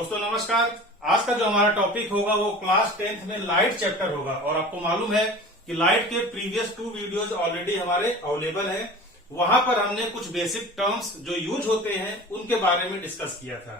दोस्तों नमस्कार। आज का जो हमारा टॉपिक होगा वो क्लास 10th में लाइट चैप्टर होगा और आपको मालूम है कि लाइट के प्रीवियस 2 वीडियोज ऑलरेडी हमारे अवेलेबल है। वहां पर हमने कुछ बेसिक टर्म्स जो यूज होते हैं उनके बारे में डिस्कस किया था।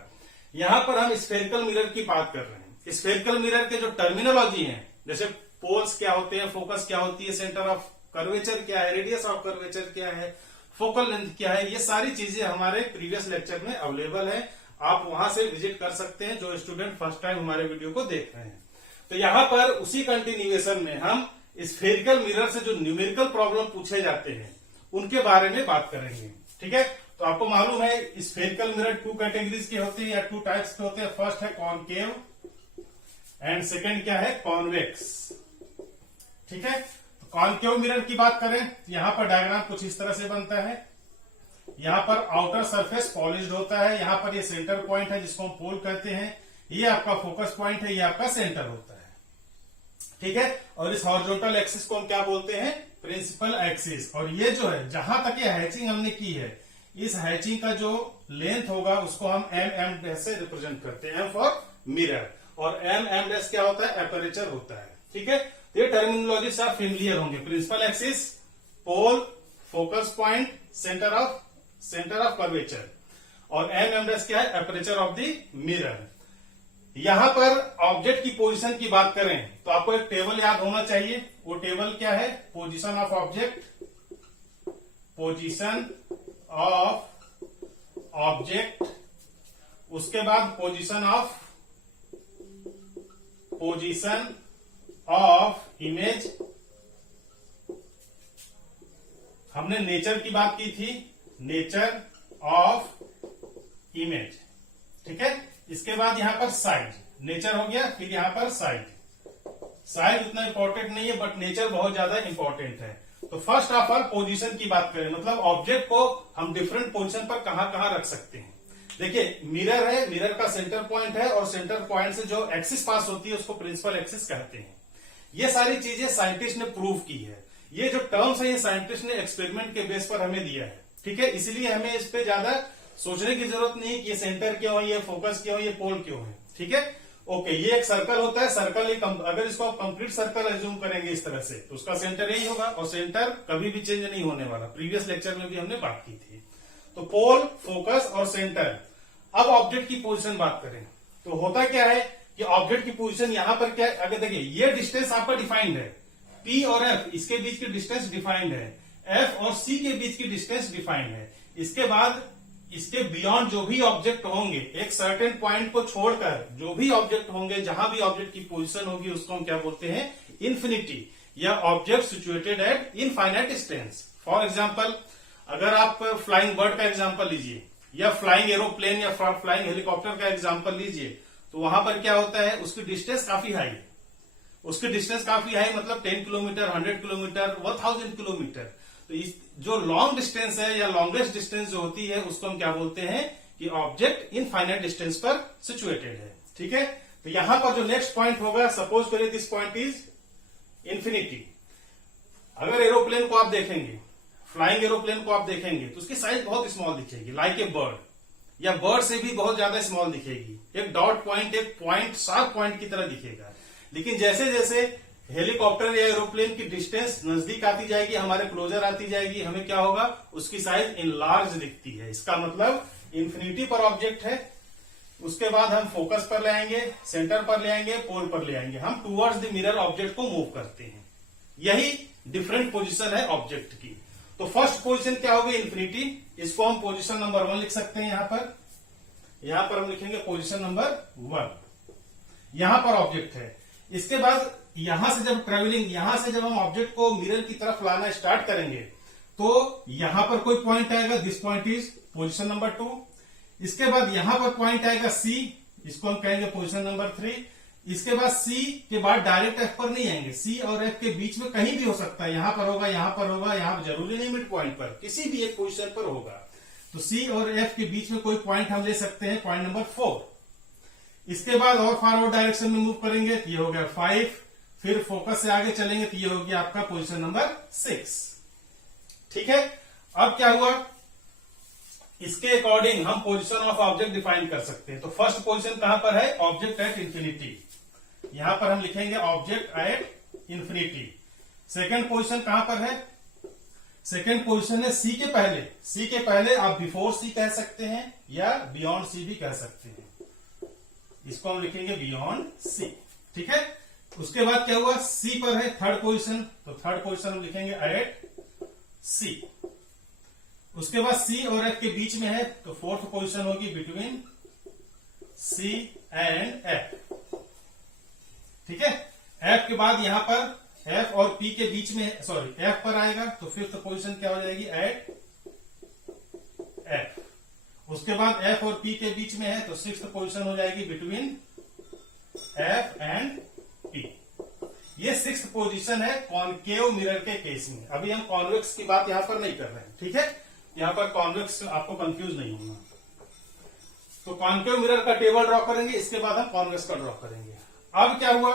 यहाँ पर हम स्फेरिकल मिरर की बात कर रहे हैं। स्फेरिकल मिरर के जो टर्मिनोलॉजी है, जैसे पोल्स क्या होते हैं, फोकस क्या होती है, सेंटर ऑफ कर्वेचर क्या है, रेडियस ऑफ कर्वेचर क्या है, फोकल लेंथ क्या है, ये सारी चीजें हमारे प्रीवियस लेक्चर में अवेलेबल है। आप वहां से विजिट कर सकते हैं जो स्टूडेंट फर्स्ट टाइम हमारे वीडियो को देख रहे हैं। तो यहाँ पर उसी कंटिन्यूएशन में हम स्फेरिकल मिरर से जो न्यूमेरिकल प्रॉब्लम पूछे जाते हैं उनके बारे में बात करेंगे। ठीक है, तो आपको मालूम है स्फेरिकल मिरर 2 कैटेगरीज के होते हैं या 2 टाइप्स के होते हैं। फर्स्ट है कॉनकेव एंड सेकेंड क्या है, कॉन्वेक्स। ठीक है, तो कॉनकेव मिरर की बात करें तो यहाँ पर डायग्राम कुछ इस तरह से बनता है। यहाँ पर आउटर सरफेस पॉलिश्ड होता है, यहाँ पर ये सेंटर पॉइंट है जिसको हम पोल कहते हैं, ये आपका फोकस पॉइंट है, ये आपका सेंटर होता है। ठीक है, और इस हॉरिजॉन्टल एक्सिस को हम क्या बोलते हैं, प्रिंसिपल एक्सिस। और ये जो है जहां तक ये हैचिंग हमने की है, इस हैचिंग का जो लेंथ होगा उसको हम एम से रिप्रेजेंट करते हैं, एम फॉर मिरर। और एम क्या होता है, एपरेचर होता है। ठीक है, ये टर्मिनोलॉजी से आप फेमिलियर होंगे। Principal axis, pole, focus point, centre of curvature. और एम क्या है, एपरेचर ऑफ द मिरर। यहां पर ऑब्जेक्ट की पोजीशन की बात करें तो आपको एक टेबल याद होना चाहिए। वो टेबल क्या है, position of object, position of object, उसके बाद पोजीशन ऑफ इमेज। हमने नेचर की बात की थी, नेचर ऑफ इमेज। ठीक है, इसके बाद यहां पर साइज, नेचर हो गया, फिर यहां पर साइज उतना इंपॉर्टेंट नहीं है बट नेचर बहुत ज्यादा इंपॉर्टेंट है। तो फर्स्ट ऑफ ऑल पोजीशन की बात करें, मतलब ऑब्जेक्ट को हम डिफरेंट पोजीशन पर कहां कहां रख सकते हैं। देखिए मिरर है, मिरर का सेंटर पॉइंट है और सेंटर पॉइंट से जो एक्सिस पास होती है उसको प्रिंसिपल एक्सिस कहते हैं। ये सारी चीजें साइंटिस्ट ने प्रूव की है। ये जो टर्म्स है ये साइंटिस्ट ने एक्सपेरिमेंट के बेस पर हमें दिया है। ठीक है, इसलिए हमें इस पे ज्यादा सोचने की जरूरत नहीं कि ये सेंटर क्यों है, ये फोकस क्यों है, ये पोल क्यों है। ठीक है, ओके, ये एक सर्कल होता है। सर्कल अगर इसको आप कंप्लीट सर्कल एज्यूम करेंगे इस तरह से तो उसका सेंटर यही होगा और सेंटर कभी भी चेंज नहीं होने वाला। प्रीवियस लेक्चर में भी हमने बात की थी। तो पोल, फोकस और सेंटर। अब ऑब्जेक्ट की पोजीशन बात करें तो होता क्या है कि ऑब्जेक्ट की पोजीशन यहां पर क्या है, अगर देखिए ये डिस्टेंस आपका डिफाइंड है, P और F इसके बीच की डिस्टेंस डिफाइंड है, F और C के बीच की डिस्टेंस डिफाइंड है। इसके बाद इसके बियॉन्ड जो भी ऑब्जेक्ट होंगे, एक सर्टेन पॉइंट को छोड़कर जो भी ऑब्जेक्ट होंगे, जहां भी ऑब्जेक्ट की पोजीशन होगी उसको हम क्या बोलते हैं, इन्फिनिटी, या object situated at infinite distance. For example अगर आप फ्लाइंग बर्ड का एग्जाम्पल लीजिए या फ्लाइंग एरोप्लेन या फ्लाइंग हेलीकॉप्टर का एग्जाम्पल लीजिए, तो वहां पर क्या होता है, उसकी डिस्टेंस काफी हाई है। उसकी डिस्टेंस काफी हाई मतलब 10 किलोमीटर, 100 किलोमीटर, 1000 किलोमीटर। तो इस जो लॉन्ग डिस्टेंस है या लॉन्गेस्ट डिस्टेंस जो होती है उसको हम क्या बोलते हैं कि ऑब्जेक्ट इनफाइनाइट डिस्टेंस पर सिचुएटेड है। ठीक है, तो यहां पर जो नेक्स्ट पॉइंट होगा, सपोज करिए दिस पॉइंट इज इन्फिनिटी। अगर एरोप्लेन को आप देखेंगे, फ्लाइंग एरोप्लेन को आप देखेंगे तो उसकी साइज बहुत स्मॉल दिखेगी, लाइक ए बर्ड, या बर्ड से भी बहुत ज्यादा स्मॉल दिखेगी। एक डॉट पॉइंट, एक पॉइंट, शार्प पॉइंट की तरह दिखेगा। लेकिन जैसे जैसे हेलीकॉप्टर या एरोप्लेन की डिस्टेंस नजदीक आती जाएगी, हमारे क्लोजर आती जाएगी, हमें क्या होगा, उसकी साइज इनलार्ज दिखती है। इसका मतलब इन्फिनिटी पर ऑब्जेक्ट है। उसके बाद हम फोकस पर ले आएंगे, सेंटर पर ले आएंगे, पोल पर ले आएंगे, हम टूवर्ड्स द मिरर ऑब्जेक्ट को मूव करते हैं। यही डिफरेंट पोजीशन है ऑब्जेक्ट की। तो फर्स्ट पोजीशन क्या होगी, इन्फिनिटी। इसको हम पोजीशन नंबर 1 लिख सकते हैं। यहां पर हम लिखेंगे पोजीशन नंबर 1। यहां पर ऑब्जेक्ट है। इसके बाद यहां से जब ट्रेवलिंग, यहां से जब हम ऑब्जेक्ट को मिरर की तरफ लाना स्टार्ट करेंगे तो यहां पर कोई पॉइंट आएगा, this point is position number 2। इसके बाद यहां पर पॉइंट आएगा C, इसको हम कहेंगे पोजीशन नंबर 3। इसके बाद C के बाद डायरेक्ट F पर नहीं आएंगे, C और F के बीच में कहीं भी हो सकता है, यहां पर होगा, यहां पर होगा, यहां जरूरी नहीं मिड पॉइंट पर, किसी भी एक पोजीशन पर होगा। तो C और F के बीच में कोई पॉइंट हम ले सकते हैं, पॉइंट नंबर 4। इसके बाद और फॉरवर्ड डायरेक्शन में मूव करेंगे तो ये हो गया 5, फिर फोकस से आगे चलेंगे तो ये हो गया आपका पोजीशन नंबर 6। ठीक है, अब क्या हुआ, इसके अकॉर्डिंग हम पोजीशन ऑफ ऑब्जेक्ट डिफाइन कर सकते हैं। तो फर्स्ट पोजीशन कहां पर है, ऑब्जेक्ट एट इंफिनिटी, यहां पर हम लिखेंगे object at infinity. Second position कहां पर है, सेकेंड पोजीशन है सी के पहले। सी के पहले आप बिफोर सी कह सकते हैं या बियॉन्ड सी भी कह सकते हैं, इसको हम लिखेंगे बियॉन्ड सी। ठीक है, उसके बाद क्या हुआ, सी पर है थर्ड पोजीशन, तो थर्ड पोजीशन हम लिखेंगे एट सी। उसके बाद सी और एफ के बीच में है, तो फोर्थ पोजीशन होगी बिटवीन सी एंड एफ। ठीक है, एफ के बाद यहां पर एफ और पी के बीच में, सॉरी एफ पर आएगा, तो फिफ्थ पोजीशन क्या हो जाएगी, एट एफ। उसके बाद एफ और पी के बीच में है, तो सिक्स्थ पोजीशन हो जाएगी बिटवीन एफ एंड पी। ये सिक्स्थ पोजीशन है कॉनकेव मिरर के केस में। अभी हम कॉन्वेक्स की बात यहां पर नहीं कर रहे हैं। ठीक है, यहां पर कॉन्वेक्स आपको कंफ्यूज नहीं होना। तो कॉनकेव मिरर का टेबल ड्रॉ करेंगे, इसके बाद हम कॉन्वेक्स का ड्रॉ करेंगे। अब क्या हुआ,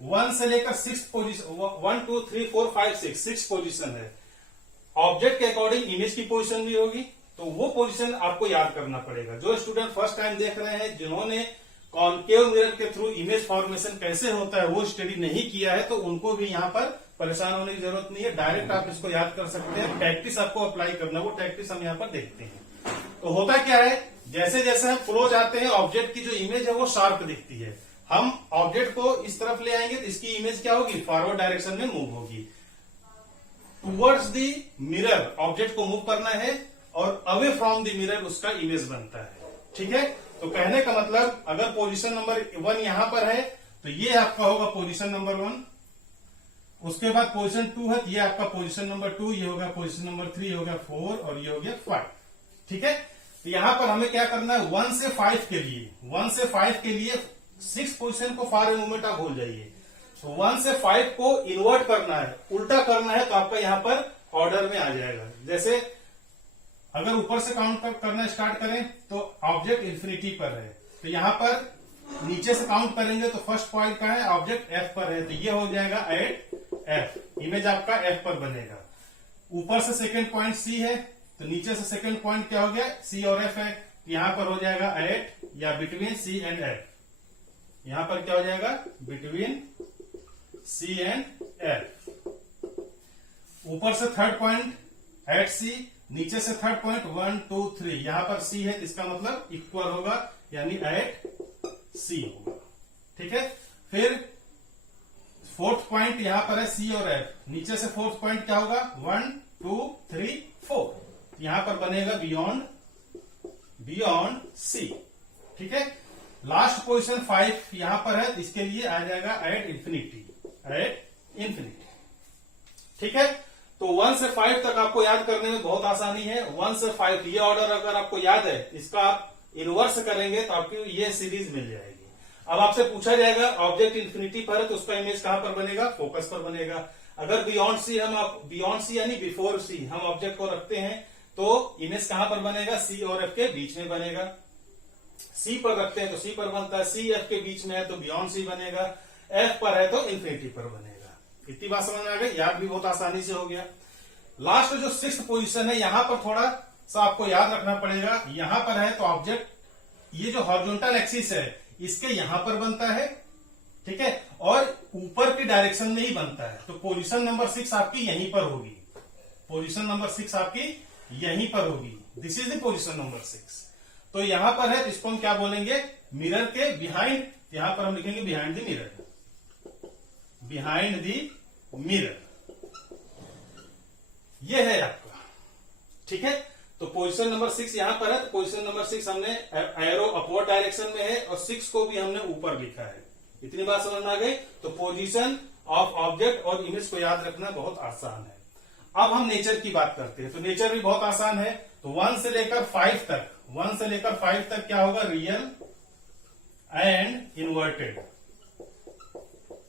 1 से लेकर 6 पोजीशन, 1 2 3 4 5 6 पोजीशन है। ऑब्जेक्ट के अकॉर्डिंग इमेज की पोजीशन भी होगी, तो वो पोजीशन आपको याद करना पड़ेगा। जो स्टूडेंट फर्स्ट टाइम देख रहे हैं, जिन्होंने कॉनकेव मिरर के थ्रू इमेज फॉर्मेशन कैसे होता है वो स्टडी नहीं किया है, तो उनको भी यहाँ पर परेशान होने की जरूरत नहीं है। डायरेक्ट आप इसको याद कर सकते हैं। प्रैक्टिस आपको अप्लाई करना, वो प्रैक्टिस हम यहाँ पर देखते हैं। तो होता क्या है, जैसे जैसे हम क्लोज आते हैं, ऑब्जेक्ट की जो इमेज है वो शार्प दिखती है। हम ऑब्जेक्ट को इस तरफ ले आएंगे तो इसकी इमेज क्या होगी, फॉरवर्ड डायरेक्शन में मूव होगी। टुवर्ड्स द मिरर ऑब्जेक्ट को मूव करना है और अवे फ्रॉम द मिरर उसका इमेज बनता है। ठीक है, तो कहने का मतलब अगर पोजीशन नंबर 1 यहां पर है, तो ये आपका होगा पोजीशन नंबर 1। उसके बाद पोजीशन 2 है, तो ये आपका पोजीशन नंबर 2, ये होगा पोजीशन नंबर 3, होगा 4 और ये हो गया 5। ठीक है, तो यहां पर हमें क्या करना है, 1 से 5 के लिए, 1 से 5 के लिए 6 पोजीशन को फॉरवर्ड मूवमेंट आप भूल जाइए। तो 1 से 5 को इन्वर्ट करना है, उल्टा करना है, तो आपका यहां पर ऑर्डर में आ जाएगा। जैसे अगर ऊपर से काउंट करना स्टार्ट करें तो ऑब्जेक्ट इंफिनिटी पर है, तो यहां पर नीचे से काउंट करेंगे तो फर्स्ट पॉइंट का है, ऑब्जेक्ट एफ पर है, तो ये हो जाएगा एट एफ। इमेज आपका एफ पर बनेगा। ऊपर से सेकंड पॉइंट सी है, तो नीचे से सेकंड पॉइंट क्या हो गया, सी और एफ है, यहां पर हो जाएगा एट या बिटवीन सी एंड एफ। यहां पर क्या हो जाएगा, बिटवीन सी एंड एफ। ऊपर से थर्ड पॉइंट एट सी, नीचे से थर्ड पॉइंट 1 2 3, यहां पर सी है, इसका मतलब इक्वल होगा, यानी एट सी होगा। ठीक है, फिर फोर्थ पॉइंट यहां पर है सी और एफ, नीचे से फोर्थ पॉइंट क्या होगा, 1 2 3 4, यहां पर बनेगा बियॉन्ड सी। ठीक है, लास्ट पोजीशन 5 यहां पर है, तो इसके लिए आ जाएगा एट इंफिनिटी, एट इंफिनिटी। ठीक है, तो 1 से 5 तक आपको याद करने में बहुत आसानी है। 1 से 5 ये ऑर्डर अगर आपको याद है, इसका आप इनवर्स करेंगे तो आपकी ये सीरीज मिल जाएगी। अब आपसे पूछा जाएगा ऑब्जेक्ट इंफिनिटी पर है, तो उसका इमेज कहां पर बनेगा, फोकस पर बनेगा। अगर बियॉन्ड सी, हम बियॉन्ड सी यानी बिफोर सी हम ऑब्जेक्ट को रखते हैं, तो इमेज कहां पर बनेगा, सी और एफ के बीच में बनेगा। सी पर रखते हैं तो सी पर बनता है, सी एफ के बीच में है तो बियॉन्ड सी बनेगा, एफ पर है तो इंफिनिटी पर बनेगा। इतनी बात समझ में आ गई, याद भी बहुत आसानी से हो गया। लास्ट जो 6th पोजीशन है, यहां पर थोड़ा सा आपको याद रखना पड़ेगा। यहां पर है तो ऑब्जेक्ट, ये जो हॉरिजॉन्टल एक्सिस है इसके यहां पर बनता है। ठीक है, और ऊपर की डायरेक्शन में ही बनता है, तो पोजीशन नंबर 6 आपकी यहीं पर होगी। पोजीशन नंबर 6 आपकी यहीं पर होगी। This is the position number 6। तो यहां पर है, तो इसको हम क्या बोलेंगे, मिरर के बिहाइंड, यहां पर हम लिखेंगे behind the mirror, behind the mirror, ये है आपका। ठीक है, तो पोजीशन नंबर 6 यहां पर है, तो पोजीशन नंबर 6 हमने एरो अपवर्ड डायरेक्शन में है और 6 को भी हमने ऊपर लिखा है। इतनी बात समझ में आ गई। तो पोजीशन ऑफ ऑब्जेक्ट और इमेज को याद रखना बहुत आसान है। अब हम नेचर की बात करते हैं, तो नेचर भी बहुत आसान है। तो 1 से लेकर 5 तक, 1 से लेकर 5 तक क्या होगा, real and inverted,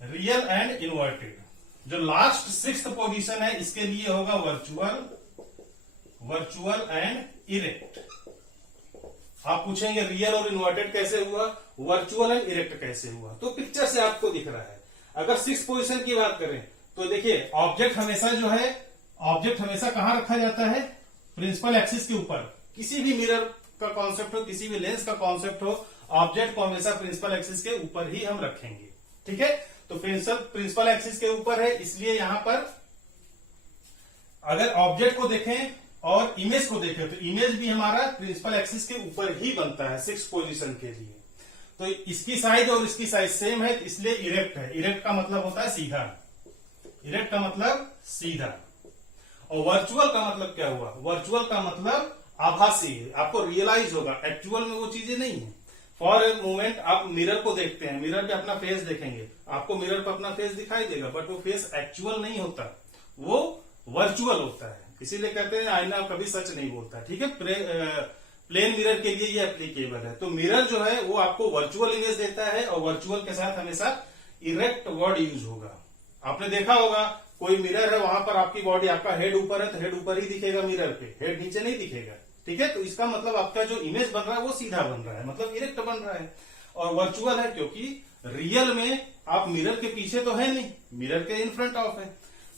real and inverted. जो लास्ट 6th पोजीशन है, इसके लिए होगा वर्चुअल, वर्चुअल एंड इरेक्ट। आप पूछेंगे रियल और इन्वर्टेड कैसे हुआ, वर्चुअल एंड इरेक्ट कैसे हुआ, तो पिक्चर से आपको दिख रहा है। अगर 6th पोजीशन की बात करें तो देखिए, ऑब्जेक्ट हमेशा जो है, ऑब्जेक्ट हमेशा कहां रखा जाता है, प्रिंसिपल एक्सिस के ऊपर। किसी भी मिरर का कॉन्सेप्ट हो, किसी भी लेंस का कॉन्सेप्ट हो, ऑब्जेक्ट को हमेशा प्रिंसिपल एक्सिस के ऊपर ही हम रखेंगे। ठीक है, तो प्रिंसिपल एक्सिस के ऊपर है, इसलिए यहां पर अगर ऑब्जेक्ट को देखें और इमेज को देखें तो इमेज भी हमारा प्रिंसिपल एक्सिस के ऊपर ही बनता है 6 पोजीशन के लिए। तो इसकी साइज और इसकी साइज सेम है, इसलिए इरेक्ट है। इरेक्ट का मतलब होता है सीधा, इरेक्ट का मतलब सीधा। और वर्चुअल का मतलब क्या हुआ? वर्चुअल का मतलब आभासी है, आपको रियलाइज होगा, एक्चुअल में वो चीजें नहीं है। फॉर ए मोमेंट आप मिरर को देखते हैं, मिरर पे अपना फेस देखेंगे, आपको मिरर पे अपना फेस दिखाई देगा, बट वो फेस एक्चुअल नहीं होता, वो वर्चुअल होता है। इसीलिए कहते हैं आईना कभी सच नहीं बोलता। ठीक है, प्लेन मिरर के लिए ये एप्लीकेबल है। तो मिरर जो है वो आपको वर्चुअल इमेज देता है, और वर्चुअल के साथ हमेशा इरेक्ट वर्ड यूज होगा। आपने देखा होगा कोई मिरर है, वहां पर आपकी बॉडी, आपका हेड ऊपर है तो हेड ऊपर ही दिखेगा मिरर पे, हेड नीचे नहीं दिखेगा। ठीक है, तो इसका मतलब आपका जो इमेज बन रहा है वो सीधा बन रहा है, मतलब इरेक्ट बन रहा है। और वर्चुअल है क्योंकि रियल में आप मिरर के पीछे तो है नहीं, मिरर के इन फ्रंट ऑफ है।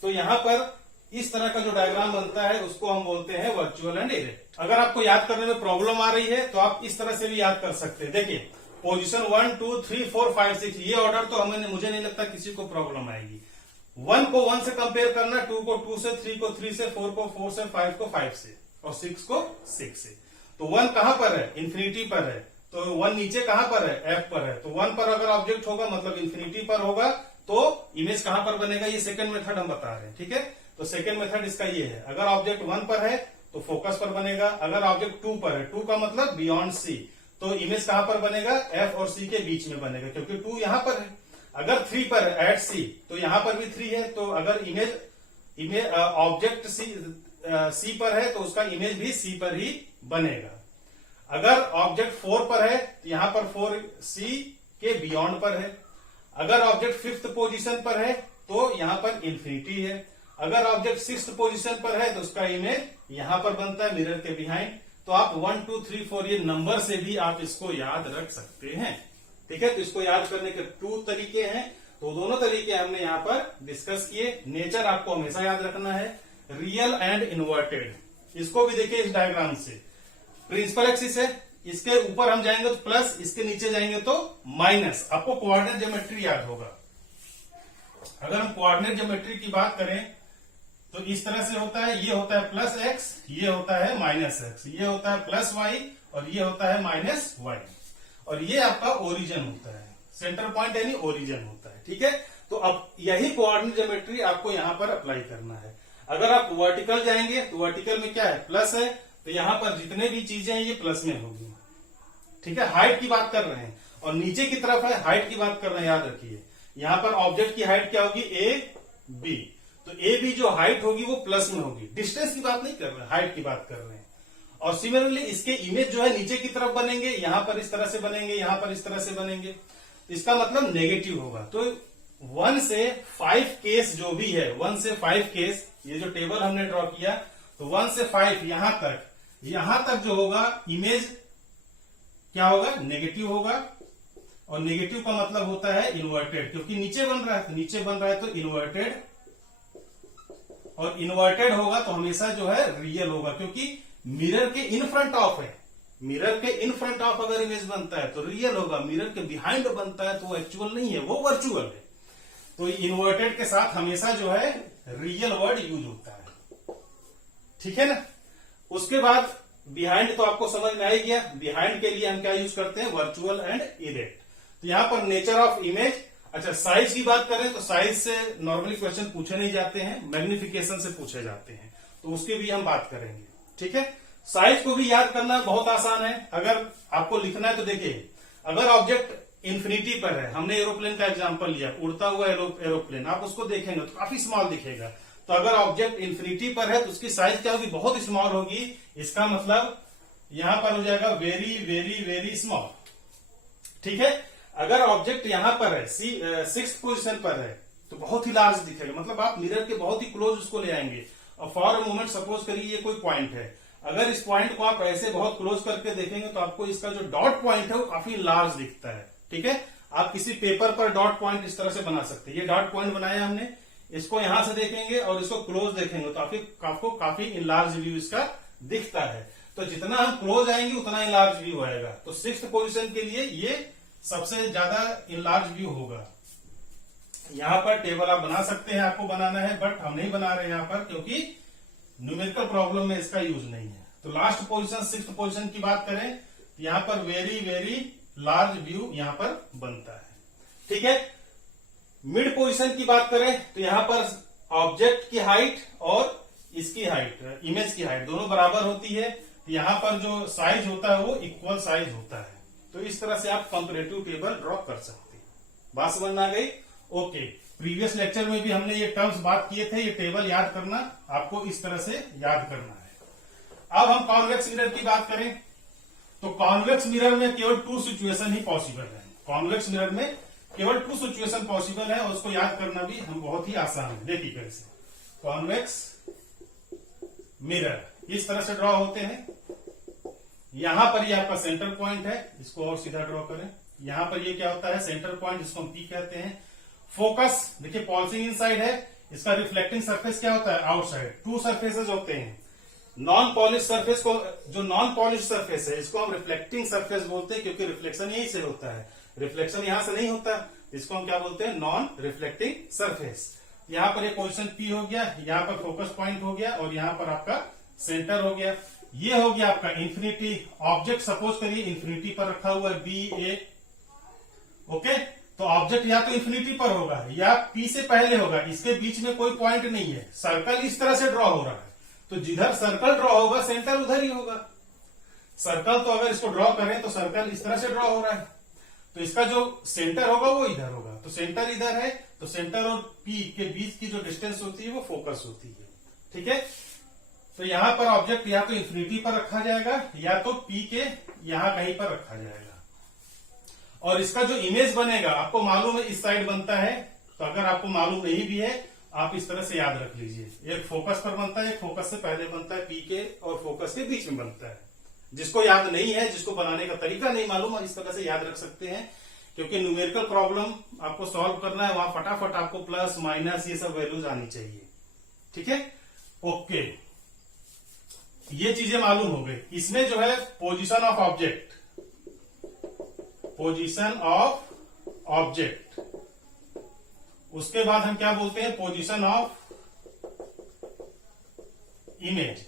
तो यहां पर इस तरह का जो डायग्राम बनता है उसको हम बोलते हैं वर्चुअल एंड इरेक्ट। अगर आपको याद करने में प्रॉब्लम आ रही है तो आप इस तरह से भी याद कर सकते हैं। देखिए पोजीशन 1 2 3 4 5 6, ये ऑर्डर तो मुझे नहीं लगता किसी को प्रॉब्लम आएगी। 1 को 1 से कंपेयर करना, 2 को 2 से, 3 को 3 से, 4 को 4 से, 5 को 5 से, और 6 को 6 से। तो 1 कहां पर है? इन्फिनिटी पर है। तो 1 नीचे कहां पर है? F पर है। तो 1 पर अगर ऑब्जेक्ट होगा मतलब इन्फिनिटी पर होगा, तो इमेज कहां पर बनेगा? ये सेकंड मेथड हम बता रहे हैं। ठीक है, तो सेकंड मेथड इसका ये है, अगर ऑब्जेक्ट 1 पर है तो फोकस पर बनेगा, अगर ऑब्जेक्ट 2 पर है, 2 का मतलब बियॉन्ड C, तो इमेज कहां पर बनेगा? F और C के बीच में बनेगा, क्योंकि 2 यहां पर है। अगर 3 पर है, एट C, तो यहां पर भी 3 है, तो अगर इमेज ऑब्जेक्ट C पर है तो उसका इमेज भी C पर ही बनेगा। अगर ऑब्जेक्ट 4 पर है तो यहां पर 4 C के बियॉन्ड पर है। अगर ऑब्जेक्ट 5th पोजीशन पर है तो यहां पर इन्फिनिटी है। अगर ऑब्जेक्ट 6th पोजीशन पर है तो उसका इमेज यहां पर बनता है मिरर के बिहाइंड। तो आप 1 2 3 4 ये नंबर से भी आप इसको याद रख सकते हैं। ठीक है, तो इसको याद करने के 2 तरीके हैं, तो दोनों तरीके हमने यहां पर डिस्कस किए। नेचर आपको हमेशा याद रखना है, रियल एंड इन्वर्टेड। इसको भी देखिए इस डायग्राम से, प्रिंसिपल एक्सिस है, इसके ऊपर हम जाएंगे तो प्लस, इसके नीचे जाएंगे तो माइनस। आपको कोऑर्डिनेट ज्योमेट्री याद होगा। अगर हम कोऑर्डिनेट ज्योमेट्री की बात करें तो इस तरह से होता है, ये होता है प्लस एक्स, ये होता है माइनस एक्स, ये होता है प्लस वाई, और ये होता है माइनस वाई, और ये आपका ओरिजिन होता है, सेंटर पॉइंट यानी ओरिजिन होता है। ठीक है, तो अब यही कोऑर्डिनेट ज्योमेट्री आपको यहां पर अप्लाई करना है। अगर आप वर्टिकल जाएंगे तो वर्टिकल में क्या है? प्लस है, तो यहां पर जितने भी चीजें हैं ये प्लस में होगी। ठीक है, हाइट की बात कर रहे हैं, और नीचे की तरफ है हाइट की बात कर रहे हैं, याद रखिए। यहां पर ऑब्जेक्ट की हाइट क्या होगी? ए बी, तो ए बी जो हाइट होगी वो प्लस में होगी। डिस्टेंस की बात नहीं कर रहे हैं, हाइट की बात कर रहे हैं। और सिमिलरली इसके इमेज जो है नीचे की तरफ बनेंगे, यहां पर इस तरह से बनेंगे, यहां पर इस तरह से बनेंगे, इसका मतलब नेगेटिव होगा। तो 1 से 5 केस जो भी है, 1 से 5 केस, ये जो टेबल हमने ड्रॉ किया, तो 1 से 5 यहां तक जो होगा इमेज क्या होगा? नेगेटिव होगा। और नेगेटिव का मतलब होता है इन्वर्टेड, क्योंकि नीचे बन रहा है, तो नीचे बन रहा है तो इन्वर्टेड, और इन्वर्टेड होगा तो हमेशा जो है रियल होगा, क्योंकि मिरर के इन फ्रंट ऑफ है। मिरर के इन फ्रंट ऑफ अगर इमेज बनता है तो रियल होगा, मिरर के बिहाइंड बनता है तो वो एक्चुअल नहीं है, वो वर्चुअल है। तो इन्वर्टेड के साथ हमेशा जो है रियल वर्ड यूज होता है। ठीक है ना। उसके बाद बिहाइंड तो आपको समझ में आ ही गया। बिहाइंड के लिए हम क्या यूज करते हैं? Virtual and erect. तो यहां पर नेचर ऑफ इमेज, अच्छा साइज की बात करें तो साइज से नॉर्मली क्वेश्चन पूछे नहीं जाते हैं, मैग्निफिकेशन से पूछे जाते हैं, तो उसकी भी हम बात करेंगे। ठीक है, साइज को भी याद करना बहुत आसान है। अगर आपको लिखना है तो देखिए, अगर ऑब्जेक्ट इन्फिनिटी पर है, हमने एरोप्लेन का एग्जांपल लिया, उड़ता हुआ एरोप्लेन, आप उसको देखेंगे तो काफी स्मॉल दिखेगा। तो अगर ऑब्जेक्ट इन्फिनिटी पर है तो उसकी साइज क्या होगी? बहुत स्मॉल होगी। इसका मतलब यहां पर हो जाएगा वेरी वेरी वेरी स्मॉल। ठीक है, अगर ऑब्जेक्ट यहां पर है, 6th पोजीशन पर है, तो बहुत ही लार्ज दिखेगा, मतलब आप मिरर के बहुत ही क्लोज उसको ले आएंगे। और फॉर अ मोमेंट सपोज करिए ये कोई पॉइंट है, अगर इस पॉइंट को आप ऐसे बहुत क्लोज करके देखेंगे तो आपको इसका जो डॉट पॉइंट है वो काफी लार्ज दिखता है। ठीक है, आप किसी पेपर पर डॉट पॉइंट इस तरह से बना सकते हैं। ये डॉट पॉइंट बनाया हमने, इसको यहां से देखेंगे और इसको क्लोज देखेंगे तो आपको काफी लार्ज व्यू इसका दिखता है। तो जितना हम क्लोज आएंगे उतना इनलार्ज व्यू आएगा। तो 6th पोजीशन के लिए ये सबसे ज्यादा इनलार्ज व्यू होगा। यहां पर टेबल आप बना सकते हैं, आपको बनाना है, बट हम नहीं बना रहे यहां पर क्योंकि न्यूमेरिकल प्रॉब्लम में इसका यूज नहीं है। तो लास्ट पोजीशन 6th पोजीशन की बात करें तो यहां पर वेरी वेरी लार्ज व्यू यहां पर बनता है। ठीक है, मिड पोजीशन की बात करें तो यहां पर ऑब्जेक्ट की हाइट और इसकी हाइट, इमेज की हाइट दोनों बराबर होती है। तो यहां पर जो साइज होता है वो इक्वल साइज होता है। तो इस तरह से आप कंपैरेटिव टेबल ड्रॉ कर सकते हैं। बात समझ में आ गई? ओके, प्रीवियस लेक्चर में भी हमने ये टर्म्स बात किए थे, ये टेबल याद करना आपको इस तरह से याद करना है। अब हम कॉन्वेक्स मिरर की बात करें तो कॉन्वेक्स मिरर में केवल 2 सिचुएशन ही पॉसिबल है। कॉन्वेक्स मिरर में केवल 2 सिचुएशन पॉसिबल है और उसको याद करना भी हम बहुत ही आसान है। देखिए कैसे कॉन्वेक्स मिरर इस तरह से ड्रॉ होते हैं। यहां पर ये आपका सेंटर पॉइंट है, इसको और सीधा ड्रॉ करें। यहां पर ये क्या होता है, सेंटर पॉइंट, जिसको हम पी कहते हैं। फोकस देखिए पॉलिशिंग इनसाइड है, इसका रिफ्लेक्टिंग सरफेस क्या होता है, आउटसाइड। 2 सरफेसेस होते हैं। नॉन पॉलिश सरफेस को, जो नॉन पॉलिश सरफेस है इसको हम रिफ्लेक्टिंग सरफेस बोलते हैं क्योंकि रिफ्लेक्शन यहीं से होता है, रिफ्लेक्शन यहां से नहीं होता। इसको हम क्या बोलते हैं, नॉन रिफ्लेक्टिंग सरफेस। यहां पर ये पोजीशन पी हो गया, यहां पर फोकस पॉइंट हो गया और यहां पर आपका सेंटर हो गया। ये हो गया आपका इंफिनिटी। ऑब्जेक्ट सपोज करिए इंफिनिटी पर रखा हुआ है, बी ए। ओके, तो ऑब्जेक्ट या तो इंफिनिटी पर होगा या पी से पहले होगा, इसके बीच में कोई पॉइंट नहीं है। सर्कल इस तरह से ड्रॉ हो रहा है, तो जिधर सर्कल ड्रॉ होगा सेंटर उधर ही होगा। सर्कल तो अगर इसको ड्रॉ करें तो सर्कल इस तरह से ड्रॉ हो रहा है, तो इसका जो सेंटर होगा वो इधर होगा। तो सेंटर इधर है, तो सेंटर और पी के बीच की जो डिस्टेंस होती है वो फोकस होती है। ठीक है, तो यहां पर ऑब्जेक्ट या तो इंफिनिटी पर रखा जाएगा या तो पी के यहां कहीं पर रखा जाएगा। और इसका जो इमेज बनेगा आपको मालूम है इस साइड बनता है, तो अगर आपको मालूम नहीं भी है आप इस तरह से याद रख लीजिए। एक फोकस पर बनता है, एक फोकस से पहले बनता है, पी के और फोकस के बीच में बनता है। जिसको याद नहीं है, जिसको बनाने का तरीका नहीं मालूम, इस तरह से याद रख सकते हैं क्योंकि न्यूमेरिकल प्रॉब्लम आपको सॉल्व करना है, वहां फटाफट आपको प्लस माइनस ये सब वैल्यूज आनी चाहिए। ठीक है, ओके, ये चीजें मालूम हो गई। इसमें जो है position of object, position of object, उसके बाद हम क्या बोलते हैं, पोजीशन ऑफ इमेज।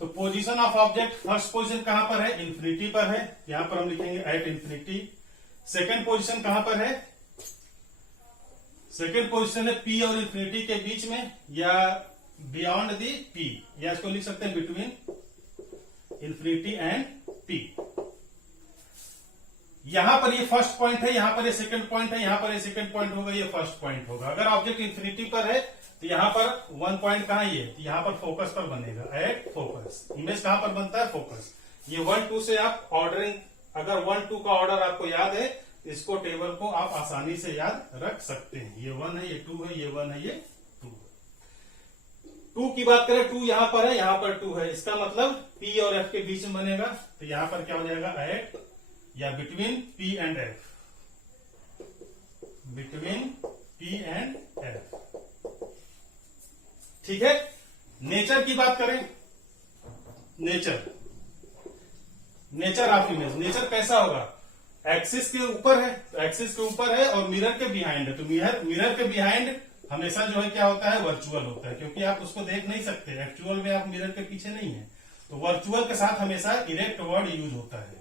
तो position of object, first position कहां पर है, इंफिनिटी पर है, यहां पर हम लिखेंगे एट इंफिनिटी। सेकंड पोजीशन कहां पर है, सेकंड पोजीशन है पी और इंफिनिटी के बीच में या बियॉन्ड दी पी, या इसको लिख सकते हैं बिटवीन इंफिनिटी एंड पी। यहां पर ये फर्स्ट पॉइंट है, यहां पर ये सेकंड पॉइंट है, यहां पर ये सेकंड पॉइंट होगा, ये फर्स्ट पॉइंट होगा। अगर ऑब्जेक्ट इंफिनिटी पर है तो यहां पर 1 पॉइंट कहां, ये यहां पर फोकस पर बनेगा, एट फोकस। इमेज कहां पर बनता है, फोकस। ये 1 2 से आप ऑर्डरिंग, अगर 1 2 का ऑर्डर आपको याद है, इसको टेबल को आप आसानी से याद रख सकते हैं। ये 1 है, ये 2 है, ये 1 है, ये 2 है। 2 की बात करें, 2 यहां पर है, यहां पर 2 है, इसका मतलब पी और एफ के बीच में बनेगा। तो यहां पर क्या हो जाएगा, एट या between P and F, between P and F. ठीक है, नेचर की बात करें, nature, nature of image, nature कैसा होगा, एक्सिस के ऊपर है, तो एक्सिस के ऊपर है और मिरर के बिहाइंड है। तो मिरर के बिहाइंड हमेशा जो है क्या होता है, वर्चुअल होता है, क्योंकि आप उसको देख नहीं सकते, एक्चुअल में आप मिरर के पीछे नहीं है। तो वर्चुअल के साथ हमेशा इरेक्ट वर्ड यूज होता है।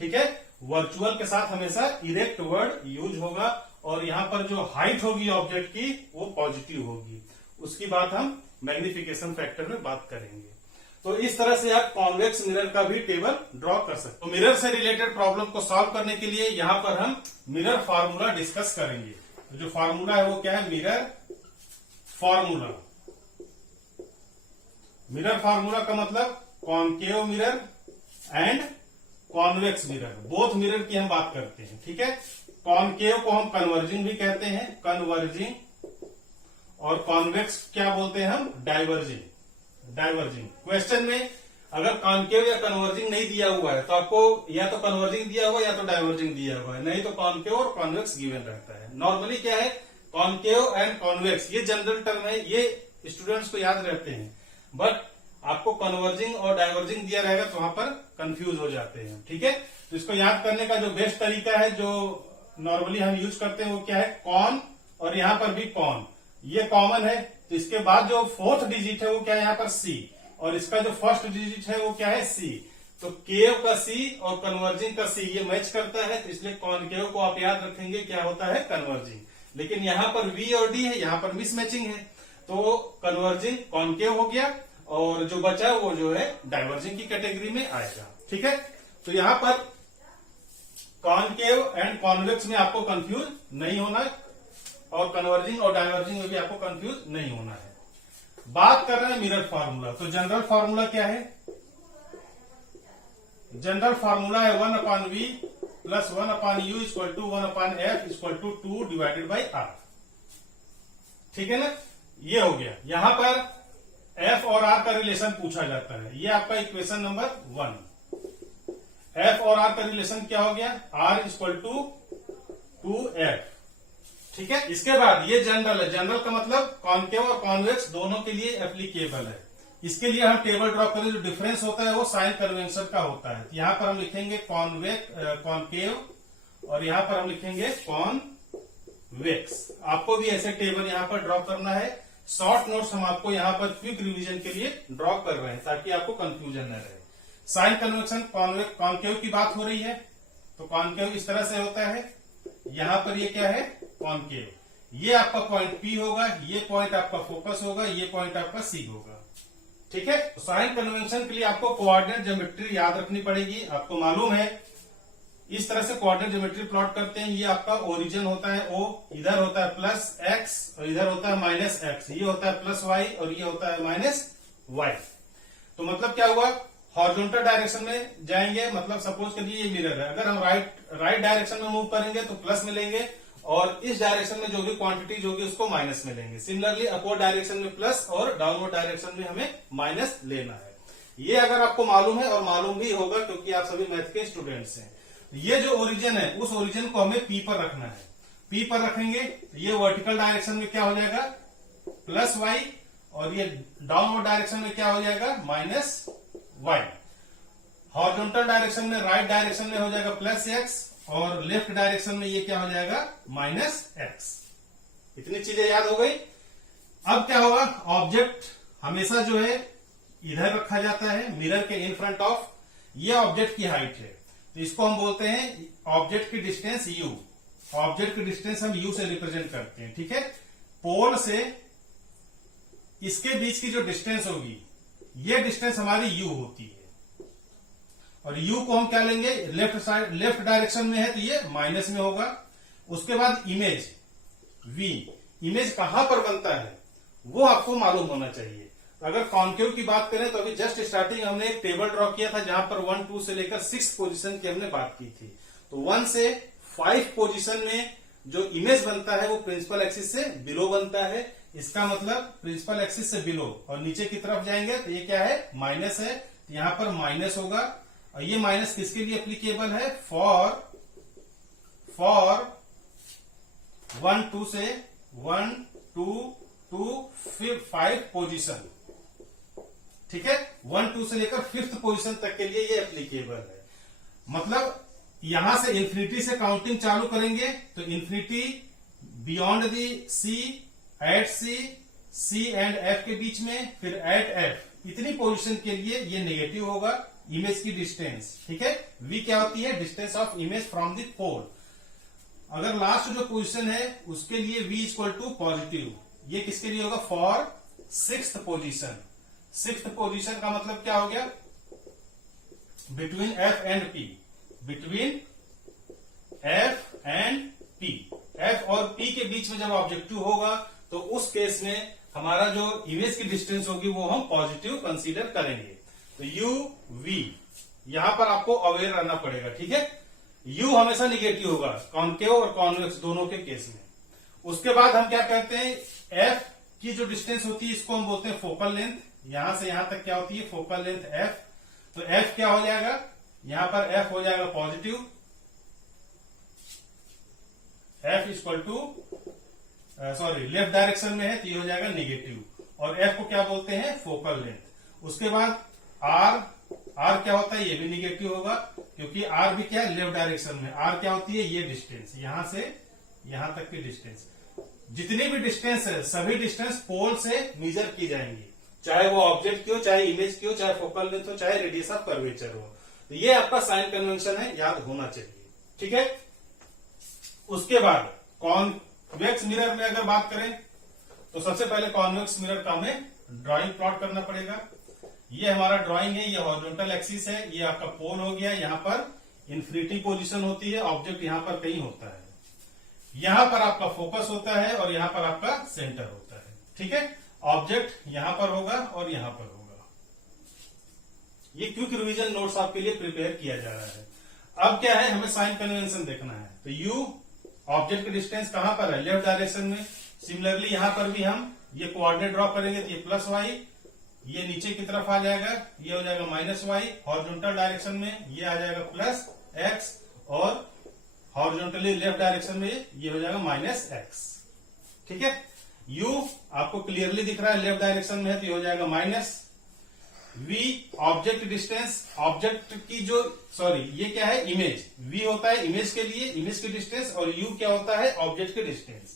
ठीक है, वर्चुअल के साथ हमेशा इरेक्ट वर्ड यूज होगा और यहां पर जो हाइट होगी ऑब्जेक्ट की वो पॉजिटिव होगी। उसकी बात हम मैग्निफिकेशन फैक्टर में बात करेंगे। तो इस तरह से आप कॉन्वेक्स मिरर का भी टेबल ड्रॉ कर सकते हो। तो मिरर से रिलेटेड प्रॉब्लम को सॉल्व करने के लिए यहां पर हम मिरर फार्मूला डिस्कस करेंगे। तो जो फार्मूला है वो क्या है, मिरर फार्मूला। मिरर फार्मूला का मतलब concave mirror and convex mirror, both mirror की हम बात करते हैं। ठीक है, कॉनकेव को हम कन्वर्जिंग भी कहते हैं, कन्वर्जिंग, और कॉन्वेक्स क्या बोलते हैं हम, डाइवर्जिंग। डाइवर्जिंग क्वेश्चन में अगर कॉनकेव या कन्वर्जिंग नहीं दिया हुआ है तो आपको या तो कन्वर्जिंग दिया हुआ है या तो डाइवर्जिंग दिया हुआ है, नहीं तो कॉनकेव और कॉन्वेक्स गिवन रहता है। नॉर्मली क्या है, कॉनकेव एंड कॉन्वेक्स, ये जनरल टर्म है, ये स्टूडेंट्स को याद रहते हैं। बट आपको कन्वर्जिंग और डाइवर्जिंग दिया रहेगा तो वहां पर कंफ्यूज हो जाते हैं। ठीक है, तो इसको याद करने का जो बेस्ट तरीका है, जो नॉर्मली हम यूज करते हैं, वो क्या है, कॉन, और यहां पर भी कॉन, ये कॉमन है। तो इसके बाद जो फोर्थ डिजिट है वो क्या है, यहाँ पर सी, और इसका जो फर्स्ट डिजिट है वो क्या है, सी। तो केव का सी और कन्वर्जिंग का सी ये मैच करता है, तो इसलिए कॉनकेव को आप याद रखेंगे क्या होता है, कन्वर्जिंग। लेकिन यहाँ पर वी और डी है, यहाँ पर मिसमैचिंग है, तो कन्वर्जिंग कॉनकेव हो गया, और जो बचा वो जो है डाइवर्जिंग की कैटेगरी में आएगा। ठीक है, तो यहाँ पर कॉनकेव एंड कॉन्वेक्स में आपको कंफ्यूज नहीं होना है, और कन्वर्जिंग और डाइवर्जिंग में भी आपको कंफ्यूज नहीं होना है। बात कर रहे हैं मिरर फार्मूला, तो जनरल फार्मूला क्या है, जनरल फार्मूला है 1/v plus 1/u equal to 1/f equal to 2 divided by r। ठीक है ना, ये हो गया। यहां पर f और r का रिलेशन पूछा जाता है, ये आपका इक्वेशन नंबर 1। f और r का रिलेशन क्या हो गया, r इक्वल टू 2f। ठीक है, इसके बाद ये जनरल है, जनरल का मतलब कॉनकेव और कॉन्वेक्स दोनों के लिए एप्लीकेबल है। इसके लिए हम टेबल ड्रॉ करें, जो डिफरेंस होता है वो साइन कन्वेंशन का होता है। यहाँ पर हम लिखेंगे कॉनकेव, और यहाँ पर हम लिखेंगे कॉनवेक्स। आपको भी ऐसे टेबल यहाँ पर ड्रॉ करना है। शॉर्ट नोट्स हम आपको यहाँ पर क्विक रिवीजन के लिए ड्रॉ कर रहे हैं, ताकि आपको कंफ्यूजन न रहे। साइन कन्वेंशन कॉनकेव की बात हो रही है, तो कॉनकेव इस तरह से होता है। यहाँ पर ये क्या है, कॉनकेव, ये आपका पॉइंट P होगा, ये पॉइंट आपका फोकस होगा, ये पॉइंट आपका C होगा। ठीक है, तो साइन कन्वेंशन के लिए आपको कोऑर्डिनेट ज्योमेट्री याद रखनी पड़ेगी। आपको मालूम है इस तरह से कोऑर्डिनेट ज्योमेट्री प्लॉट करते हैं। ये आपका ओरिजिन होता है O, इधर होता है प्लस x और इधर होता है माइनस x, ये होता है प्लस y और ये होता है माइनस y। तो मतलब क्या हुआ, हॉरिजॉन्टल डायरेक्शन में जाएंगे, मतलब सपोज करिए ये मिरर है, अगर हम राइट डायरेक्शन में मूव करेंगे तो प्लस मिलेंगे, और इस डायरेक्शन में जो भी क्वांटिटीज होगी उसको माइनस मिलेंगे। सिमिलरली अपवर्ड डायरेक्शन में प्लस और डाउनवर्ड डायरेक्शन में हमें माइनस लेना है। ये अगर आपको मालूम है, और मालूम भी होगा क्योंकि आप सभी मैथ के स्टूडेंट्स हैं। ये जो ओरिजिन है उस ओरिजिन को हमें P पर रखना है। P पर रखेंगे, ये वर्टिकल डायरेक्शन में क्या हो जाएगा, प्लस y, और ये डाउनवर्ड डायरेक्शन में क्या हो जाएगा, माइनस y। हॉरिजॉन्टल डायरेक्शन में, राइट डायरेक्शन में हो जाएगा प्लस x, और लेफ्ट डायरेक्शन में ये क्या हो जाएगा, माइनस x। इतनी चीजें याद हो गई। अब क्या होगा, ऑब्जेक्ट हमेशा जो है इधर रखा जाता है, मिरर के इन फ्रंट ऑफ। ये ऑब्जेक्ट की हाइट है, तो इसको हम बोलते हैं ऑब्जेक्ट की डिस्टेंस u। ऑब्जेक्ट की डिस्टेंस हम u से रिप्रेजेंट करते हैं। ठीक है, पोल से इसके बीच की जो डिस्टेंस होगी, ये डिस्टेंस हमारी u होती है, और u को हम क्या लेंगे, लेफ्ट डायरेक्शन में है तो ये माइनस में होगा। उसके बाद इमेज v, इमेज कहां पर बनता है वो आपको मालूम होना चाहिए। अगर कॉनकेव की बात करें तो अभी जस्ट स्टार्टिंग हमने एक टेबल ड्रॉ किया था, जहां पर 1, 2 से लेकर 6 पोजीशन की हमने बात की थी। तो 1 से 5 पोजीशन में जो इमेज बनता है वो प्रिंसिपल एक्सिस से बिलो बनता है। इसका मतलब प्रिंसिपल एक्सिस से बिलो, और नीचे की तरफ जाएंगे तो ये क्या है, माइनस है, तो यहां पर माइनस होगा। और ये माइनस किसके लिए एप्लीकेबल है, फॉर 1, 2 से 1, 2, 5 पोजीशन। ठीक है, 1, 2 से लेकर 5th पोजीशन तक के लिए ये एप्लीकेबल है। मतलब यहां से इंफिनिटी से काउंटिंग चालू करेंगे तो infinity beyond the C, at C and F के बीच में, फिर एट एफ, इतनी पोजीशन के लिए ये नेगेटिव होगा इमेज की डिस्टेंस। ठीक है, v क्या होती है, distance of image from the pole. अगर लास्ट जो पोजीशन है उसके लिए v इक्वल टू पॉजिटिव, ये किसके लिए होगा, for 6th position. 6th position का मतलब क्या हो गया, between f and p, between f and p। f और p के बीच में जब ऑब्जेक्टिव होगा तो उस केस में हमारा जो इमेज की डिस्टेंस होगी वो हम पॉजिटिव कंसीडर करेंगे। तो u v, यहां पर आपको अवेयर रहना पड़ेगा। ठीक है, u हमेशा निगेटिव होगा कॉनकेव और कॉन्वेक्स दोनों के केस में। उसके बाद हम क्या कहते हैं, f की जो डिस्टेंस होती है इसको हम बोलते हैं फोकल लेंथ। यहां से यहां तक क्या होती है, फोकल लेंथ f। तो f क्या हो जाएगा, यहां पर f हो जाएगा positive, f equal to left direction में है तो ये हो जाएगा नेगेटिव, और f को क्या बोलते हैं, फोकल लेंथ। उसके बाद आर, आर क्या होता है, ये भी निगेटिव होगा क्योंकि आर भी क्या है, लेफ्ट डायरेक्शन में। आर क्या होती है, ये डिस्टेंस, यहां से यहां तक की डिस्टेंस। जितनी भी डिस्टेंस है सभी डिस्टेंस पोल से मेजर की जाएंगी, चाहे वो ऑब्जेक्ट की हो, चाहे इमेज की हो, चाहे फोकल लेंथ हो, चाहे रेडियस ऑफ कर्वेचर हो। तो ये आपका साइन कन्वेंशन है, याद होना चाहिए। ठीक है, उसके बाद कॉन्वेक्स मिरर में अगर बात करें तो सबसे पहले कॉन्वेक्स मिरर का हमें ड्राइंग प्लॉट करना पड़ेगा। ये हमारा ड्राइंग है, ये हॉरिजॉन्टल एक्सिस है, ये आपका पोल हो गया, यहां पर इन्फिनिटी पोजीशन होती है, ऑब्जेक्ट यहां पर कहीं होता है, यहां पर आपका फोकस होता है और यहां पर आपका सेंटर होता है। ठीक है, ऑब्जेक्ट यहां पर होगा और यहां पर होगा। ये क्विक रिवीजन नोट्स आपके लिए प्रिपेयर किया जा रहा है। अब क्या है, हमें साइन कन्वेंशन देखना है। तो यू ऑब्जेक्ट की डिस्टेंस कहां पर है, लेफ्ट डायरेक्शन में। सिमिलरली यहां पर भी हम ये कोऑर्डिनेट ड्रॉ करेंगे तो ये प्लस वाई, ये नीचे की तरफ आ जाएगा, ये हो जाएगा माइनस वाई। हॉरिजॉन्टल डायरेक्शन में ये आ जाएगा प्लस एक्स और हॉरिजॉन्टली लेफ्ट डायरेक्शन में ये हो जाएगा माइनस एक्स। ठीक है, यू आपको क्लियरली दिख रहा है, लेफ्ट डायरेक्शन में है तो ये हो जाएगा minus. V object distance, object की जो ये क्या है, इमेज। वी होता है इमेज के लिए, इमेज की डिस्टेंस, और यू क्या होता है, ऑब्जेक्ट की डिस्टेंस।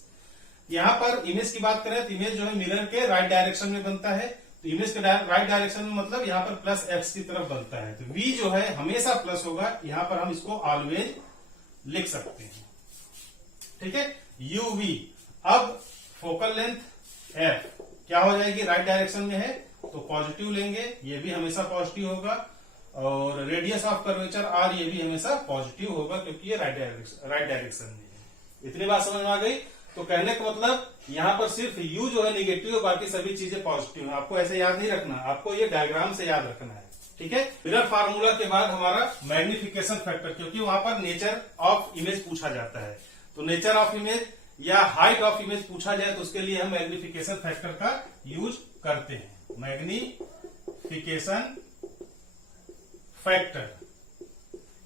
यहां पर इमेज की बात करें तो इमेज जो है मिरर के राइट डायरेक्शन में बनता है, तो इमेज के राइट डायरेक्शन में मतलब यहां पर प्लस एक्स की तरफ बनता है। तो वी जो है हमेशा प्लस होगा, यहां पर हम इसको ऑलवेज लिख सकते हैं। ठीक है, यू वी। अब फोकल लेंथ एफ क्या हो जाएगी, राइट डायरेक्शन में है तो पॉजिटिव लेंगे, ये भी हमेशा पॉजिटिव होगा। और रेडियस ऑफ कर्वेचर आर, ये भी हमेशा पॉजिटिव होगा क्योंकि ये राइट डायरेक्शन में है। इतनी बात समझ में आ गई। तो कहने का मतलब यहां पर सिर्फ यू जो है निगेटिव है, बाकी सभी चीजें पॉजिटिव है। आपको ऐसे याद नहीं रखना, आपको ये डायग्राम से याद रखना है। ठीक है, मिरर फार्मूला के बाद हमारा मैग्निफिकेशन फैक्टर, क्योंकि वहां पर नेचर ऑफ इमेज पूछा जाता है। तो नेचर ऑफ इमेज या हाइट ऑफ इमेज पूछा जाए तो उसके लिए हम मैग्निफिकेशन फैक्टर का यूज करते हैं। मैग्निफिकेशन फैक्टर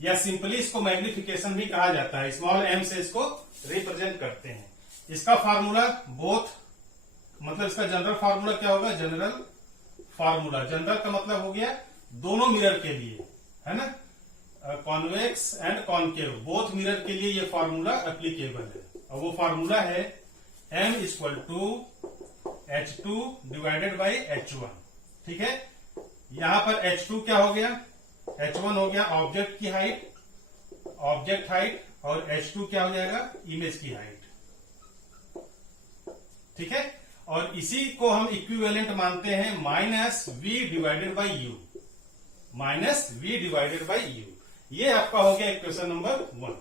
या सिंपली इसको मैग्निफिकेशन भी कहा जाता है, स्मॉल एम से इसको रिप्रेजेंट करते हैं। इसका फार्मूला बोथ, मतलब इसका जनरल फार्मूला क्या होगा, जनरल फार्मूला। जनरल का मतलब हो गया दोनों मिरर के लिए, है ना, convex and concave, both mirror के लिए ये फार्मूला एप्लीकेबल है। और वो फार्मूला है m equal to H2 divided by H1। ठीक है, यहां पर H2 क्या हो गया, H1 हो गया ऑब्जेक्ट की हाइट, ऑब्जेक्ट हाइट, और H2 क्या हो जाएगा, इमेज की हाइट। ठीक है, और इसी को हम इक्विवेलेंट मानते हैं minus V divided by U, minus V divided by U. ये आपका हो गया इक्वेशन नंबर 1।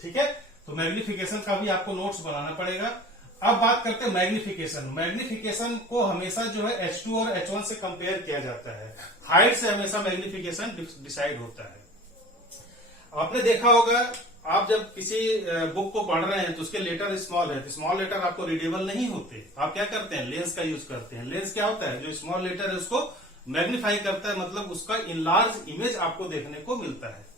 ठीक है, तो मैग्निफिकेशन का भी आपको नोट्स बनाना पड़ेगा। अब बात करते हैं मैग्निफिकेशन। मैग्निफिकेशन को हमेशा जो है H2 और H1 से कंपेयर किया जाता है, हाइट से हमेशा मैग्निफिकेशन डिसाइड होता है। आपने देखा होगा, आप जब किसी बुक को पढ़ रहे हैं तो उसके लेटर स्मॉल है, तो स्मॉल लेटर आपको रीडेबल नहीं होते, आप क्या करते हैं, लेंस का यूज करते हैं। लेंस क्या होता है, जो स्मॉल लेटर है उसको मैग्नीफाई करता है, मतलब उसका इनलार्ज इमेज आपको देखने को मिलता है।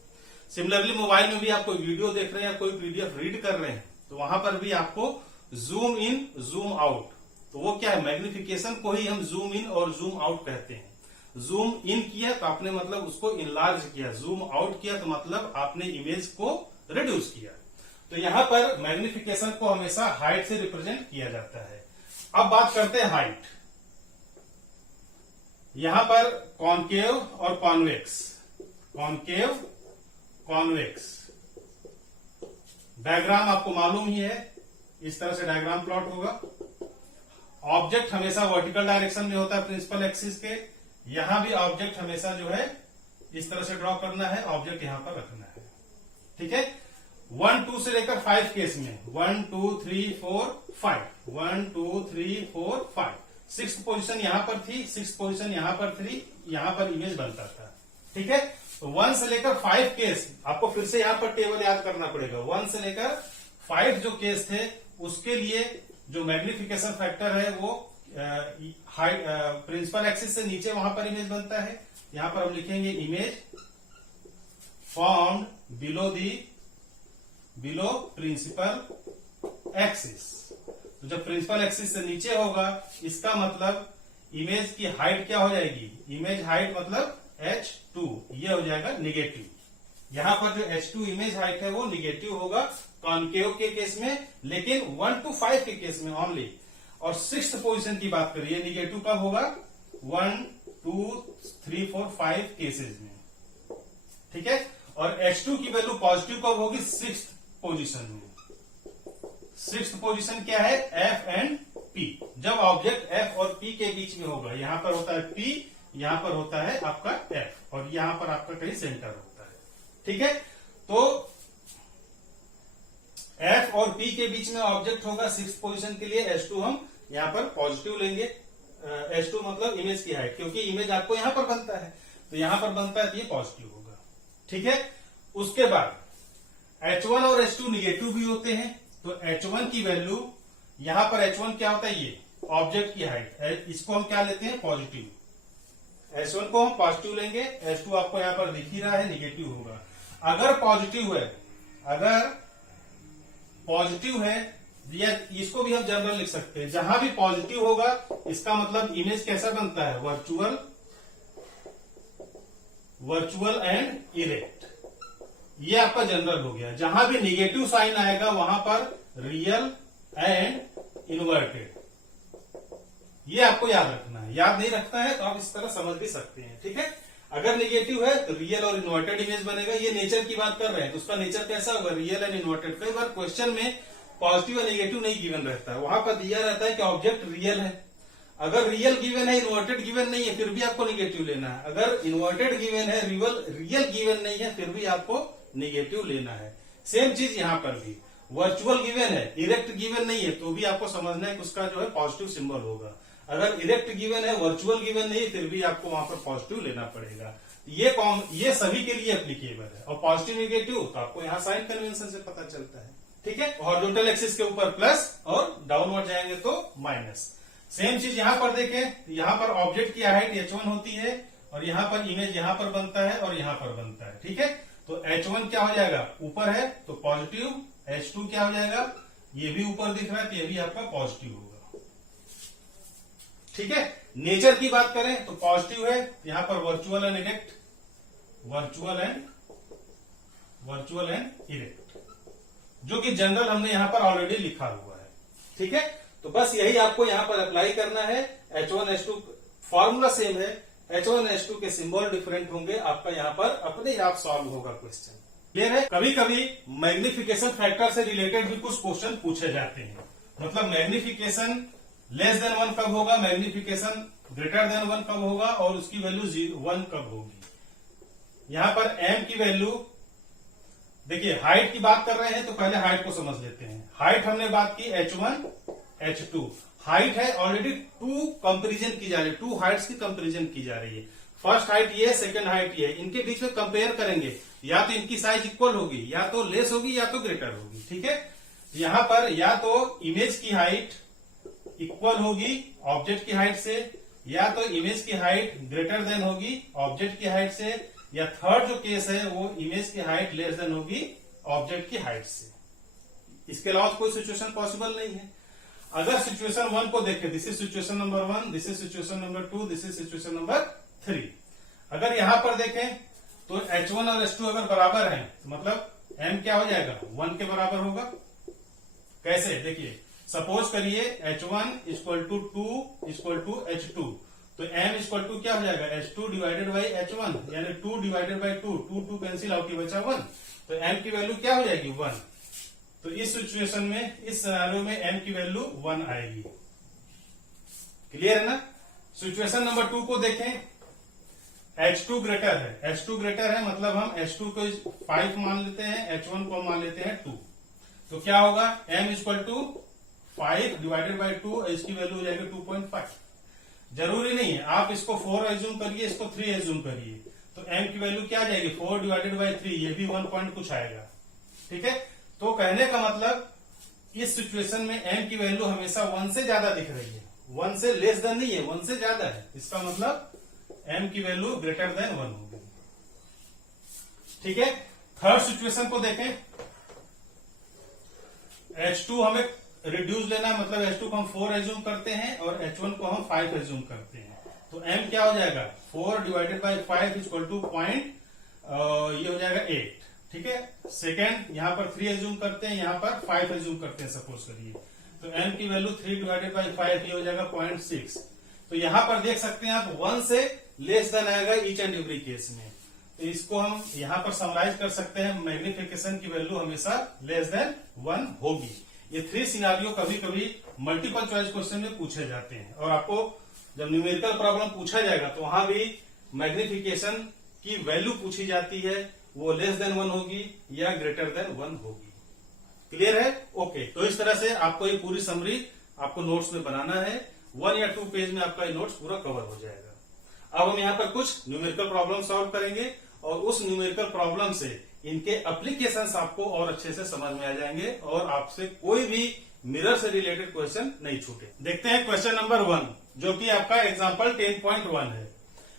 सिमिलरली मोबाइल में भी आप कोई वीडियो देख रहे हैं या कोई पीडीएफ रीड कर रहे हैं तो वहां पर भी आपको जूम इन जूम आउट, तो वो क्या है, मैग्निफिकेशन को ही हम जूम इन और जूम आउट कहते हैं। जूम इन किया तो आपने मतलब उसको इनलार्ज किया, जूम आउट किया तो मतलब आपने इमेज को रिड्यूस किया। तो यहां पर मैग्निफिकेशन को हमेशा हाइट से रिप्रेजेंट किया जाता है। अब बात करते हैं हाइट। यहां पर कॉन्केव और कॉन्वेक्स, कॉन्केव कॉन्वेक्स डायग्राम आपको मालूम ही है, इस तरह से डायग्राम प्लॉट होगा। ऑब्जेक्ट हमेशा वर्टिकल डायरेक्शन में होता है प्रिंसिपल एक्सिस के, यहां भी ऑब्जेक्ट हमेशा जो है इस तरह से ड्रॉ करना है, ऑब्जेक्ट यहां पर रखना है। ठीक है, 1 2 से लेकर 5 केस में 1 2 3 4 5, 1 2 3 4 5, 6th पोजीशन यहां पर थी, 6th पोजीशन यहां पर थी, यहां पर इमेज बनता था। ठीक है, तो 1 से लेकर 5 केस आपको फिर से यहां पर टेबल याद करना पड़ेगा। 1 से लेकर 5 जो केस थे उसके लिए जो मैग्निफिकेशन फैक्टर है वो प्रिंसिपल एक्सिस से नीचे वहां पर इमेज बनता है। यहां पर हम लिखेंगे image formed below principal axis. तो जब प्रिंसिपल एक्सिस से नीचे होगा इसका मतलब इमेज की हाइट क्या हो जाएगी, इमेज हाइट मतलब H2, ये हो जाएगा निगेटिव। यहां पर जो H2 इमेज हाइट है वो निगेटिव होगा कॉनकेव के केस में, लेकिन 1 to 5 के केस में ओनली। और 6th पोजीशन की बात करिए, निगेटिव कब होगा, 1 2 3 4 5 केसेस में, ठीक है। और H2 की वैल्यू पॉजिटिव कब होगी, 6th पोजीशन में। 6th पोजीशन क्या है, F एंड P, जब ऑब्जेक्ट F और P के बीच में होगा। यहां पर होता है P, यहां पर होता है आपका F, और यहां पर आपका कहीं सेंटर होता है, ठीक है। तो F और P के बीच में ऑब्जेक्ट होगा 6th पोजीशन के लिए, H2 हम यहां पर पॉजिटिव लेंगे। H2 मतलब इमेज की हाइट, क्योंकि इमेज आपको यहां पर बनता है, तो यहां पर बनता है तो ये पॉजिटिव होगा, ठीक है। उसके बाद H1 और H2 निगेटिव भी होते हैं, तो H1 की वैल्यू, यहां पर H1 क्या होता है, ये ऑब्जेक्ट की हाइट, इसको हम क्या लेते हैं, पॉजिटिव। H1 को हम पॉजिटिव लेंगे, H2 आपको यहां पर दिख ही रहा है निगेटिव होगा। अगर पॉजिटिव है, अगर पॉजिटिव है, या इसको भी हम जनरल लिख सकते हैं, जहां भी पॉजिटिव होगा इसका मतलब इमेज कैसा बनता है, वर्चुअल, वर्चुअल एंड इरेक्ट, ये आपका जनरल हो गया। जहां भी निगेटिव साइन आएगा वहां पर रियल एंड इन्वर्टेड, ये आपको याद रखना है। याद नहीं रखना है तो आप इस तरह समझ भी सकते हैं, ठीक है। अगर निगेटिव है तो रियल और इन्वर्टेड इमेज बनेगा। ये नेचर की बात कर रहे हैं तो उसका नेचर कैसा होगा, रियल एंड इन्वर्टेड। कई बार क्वेश्चन में पॉजिटिव और निगेटिव नहीं गिवन रहता है, वहां पर दिया रहता है कि ऑब्जेक्ट रियल है। अगर रियल गिवन है, इन्वर्टेड गिवन नहीं है, फिर भी आपको निगेटिव लेना है। अगर इन्वर्टेड गिवन है, रियल गिवन नहीं है, फिर भी आपको निगेटिव लेना है। सेम चीज यहां पर भी, वर्चुअल गिवन है, इरेक्ट गिवन नहीं है, तो भी आपको समझना है कि उसका जो है पॉजिटिव सिंबल होगा। अगर इरेक्ट गिवन है, वर्चुअल गिवन नहीं, फिर भी आपको वहां पर पॉजिटिव लेना पड़ेगा। ये सभी के लिए एप्लीकेबल है। और पॉजिटिव निगेटिव तो आपको यहाँ साइन कन्वेंशन से पता चलता है, ठीक है। हॉरिजॉन्टल एक्सिस के ऊपर प्लस और डाउनवर्ड जाएंगे तो माइनस। सेम चीज यहां पर देखें, यहां पर ऑब्जेक्ट की हाइट H1 होती है, और यहां पर इमेज यहां पर बनता है और यहां पर बनता है, ठीक है। तो H1 क्या हो जाएगा, ऊपर है तो पॉजिटिव, H2 क्या हो जाएगा, ये भी ऊपर दिख रहा है तो ये भी आपका पॉजिटिव होगा, ठीक है। नेचर की बात करें तो पॉजिटिव है, यहां पर virtual and erect, virtual and erect, जो कि जनरल हमने यहां पर ऑलरेडी लिखा हुआ है, ठीक है। तो बस यही आपको यहां पर अप्लाई करना है। H1 H2 फॉर्मूला सेम है, H1 H2 के सिंबल डिफरेंट होंगे, आपका यहां पर अपने आप सॉल्व होगा क्वेश्चन, क्लियर है। कभी कभी मैग्निफिकेशन फैक्टर से रिलेटेड भी कुछ क्वेश्चन पूछे जाते हैं। मतलब मैग्निफिकेशन लेस देन 1 कब होगा, मैग्निफिकेशन ग्रेटर देन 1 कब होगा, और उसकी वैल्यू 1 कब होगी। यहां पर m की वैल्यू, देखिए हाइट की बात कर रहे हैं तो पहले हाइट को समझ लेते हैं। हाइट हमने बात की H1 H2, हाइट है ऑलरेडी 2 कंपेरिजन की जा रही है, 2 हाइट्स की कंपेरिजन की जा रही है। फर्स्ट हाइट ये, सेकंड हाइट ये, इनके बीच में कंपेयर करेंगे, या तो इनकी साइज इक्वल होगी, या तो लेस होगी, या तो ग्रेटर होगी, ठीक है। यहां पर या तो इमेज की हाइट इक्वल होगी ऑब्जेक्ट की हाइट से, या तो इमेज की हाइट ग्रेटर देन होगी ऑब्जेक्ट की हाइट से, या थर्ड जो केस है वो इमेज की हाइट लेस देन होगी ऑब्जेक्ट की हाइट से। इसके अलावा कोई सिचुएशन पॉसिबल नहीं है। अगर सिचुएशन 1 को देखें, this is situation number 1, this is situation number 2, this is situation number 3। अगर यहां पर देखें तो H1 और H2 अगर बराबर हैं तो मतलब m क्या हो जाएगा, 1 के बराबर होगा। कैसे, देखिए सपोज करिए H1 equal to 2 equal to H2, तो m इक्वल टू क्या हो जाएगा, H2 डिवाइडेड बाई H1, यानी 2 डिवाइडेड बाई 2, 2 कैंसिल आउट, बचा 1, तो m की वैल्यू क्या हो जाएगी, 1। तो इस सिचुएशन में, इस सिनेरियो में m की वैल्यू 1 आएगी, क्लियर है ना। सिचुएशन नंबर 2 को देखें, H2 ग्रेटर है, H2 ग्रेटर है मतलब हम H2 को 5 मान लेते हैं, H1 को मान लेते हैं 2, तो क्या होगा, m equal to 5 divided by 2, इसकी वैल्यू हो जाएगी 2.5। जरूरी नहीं है, आप इसको 4 एज्यूम करिए, इसको 3 एज्यूम करिए, तो m की वैल्यू क्या आ जाएगी, 4 डिवाइडेड बाई 3, ये भी 1 पॉइंट कुछ आएगा, ठीक है। तो कहने का मतलब इस सिचुएशन में m की वैल्यू हमेशा 1 से ज्यादा दिख रही है, 1 से लेस देन नहीं है, 1 से ज्यादा है, इसका मतलब m की वैल्यू ग्रेटर देन 1 होगी, ठीक है। थर्ड सिचुएशन को देखें, H2 हमें रिड्यूस लेना है, मतलब H2 को हम 4 एज्यूम करते हैं और H1 को हम 5 एज्यूम करते हैं। तो m क्या हो जाएगा, 4 divided by 5 equal two point, ये हो जाएगा 8। ठीक है, सेकेंड यहाँ पर 3 एज्यूम करते हैं, यहाँ पर 5 एज्यूम करते हैं सपोज करिए, तो m की वैल्यू 3 डिवाइडेड बाई 5 ये हो जाएगा 0.6। तो यहाँ पर देख सकते हैं आप 1 से लेस देन आएगा ईच एंड एवरी केस में। तो इसको हम यहाँ पर समराइज कर सकते हैं, मैग्निफिकेशन की वैल्यू हमेशा लेस देन 1 होगी। ये 3 सिनारियो कभी कभी मल्टीपल चॉइस क्वेश्चन में पूछे जाते हैं, और आपको जब न्यूमेरिकल प्रॉब्लम पूछा जाएगा तो वहां भी मैग्निफिकेशन की वैल्यू पूछी जाती है, वो लेस देन 1 होगी या ग्रेटर देन 1 होगी। क्लियर है? ओके। तो इस तरह से आपको ये पूरी समरी आपको नोट्स में बनाना है, 1 या 2 पेज में आपका ये नोट्स पूरा कवर हो जाएगा। अब हम यहाँ पर कुछ न्यूमेरिकल प्रॉब्लम सॉल्व करेंगे और उस न्यूमेरिकल प्रॉब्लम से इनके एप्लीकेशंस आपको और अच्छे से समझ में आ जाएंगे और आपसे कोई भी मिरर से रिलेटेड क्वेश्चन नहीं छूटे। देखते हैं क्वेश्चन नंबर 1, जो कि आपका एग्जांपल 10.1 है।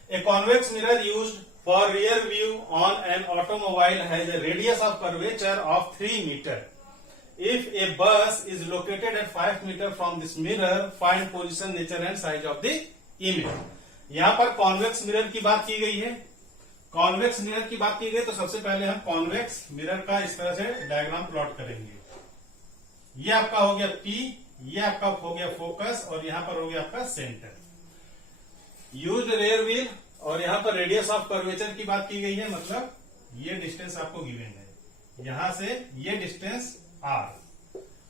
A convex mirror used for rear view on an automobile has a radius of curvature of 3 metre. If a bus is located at 5 meter from this mirror, find position, nature and size of the image। यहाँ पर convex mirror की बात की गई है। Convex mirror की बात की गई तो सबसे पहले हम कॉन्वेक्स मिरर का इस तरह से डायग्राम प्लॉट करेंगे। ये आपका हो गया P, ये आपका हो गया फोकस और यहाँ पर हो गया आपका सेंटर। यूज्ड रेयर व्हील, और यहाँ पर रेडियस ऑफ कर्वेचर की बात की गई है, मतलब ये डिस्टेंस आपको गिवन है, यहां से ये डिस्टेंस R,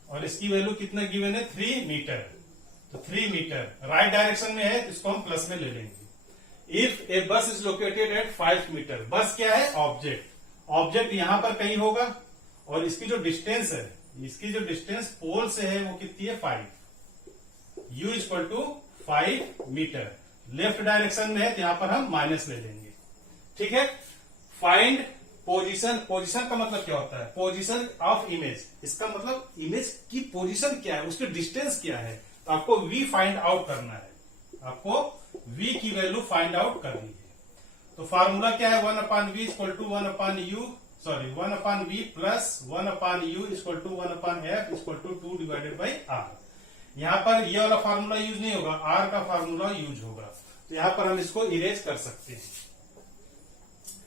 और इसकी वैल्यू कितना गिवन है, 3 मीटर। तो 3 मीटर राइट डायरेक्शन में है तो इसको हम प्लस में ले लेंगे। इफ ए बस इज लोकेटेड एट 5 मीटर, बस क्या है, ऑब्जेक्ट। ऑब्जेक्ट यहां पर कहीं होगा और इसकी जो डिस्टेंस है, इसकी जो डिस्टेंस पोल से है वो कितनी है, 5। U equal to 5 metre. Left direction में है तो यहां पर हम माइनस ले लेंगे। ठीक है। फाइंड पोजीशन, पोजीशन का मतलब क्या होता है, पोजीशन ऑफ इमेज। इसका मतलब इमेज की पोजीशन क्या है, उसकी डिस्टेंस क्या है, तो आपको V फाइंड आउट करना है। आपको V की वैल्यू फाइंड आउट करनी है। तो फार्मूला क्या है, 1/V equal to 1/U, sorry 1/V plus 1/U equal to 1/F equal to 2 divided by R। यहाँ पर ये वाला फार्मूला यूज नहीं होगा, R का फार्मूला यूज होगा। तो यहाँ पर हम इसको इरेज कर सकते हैं।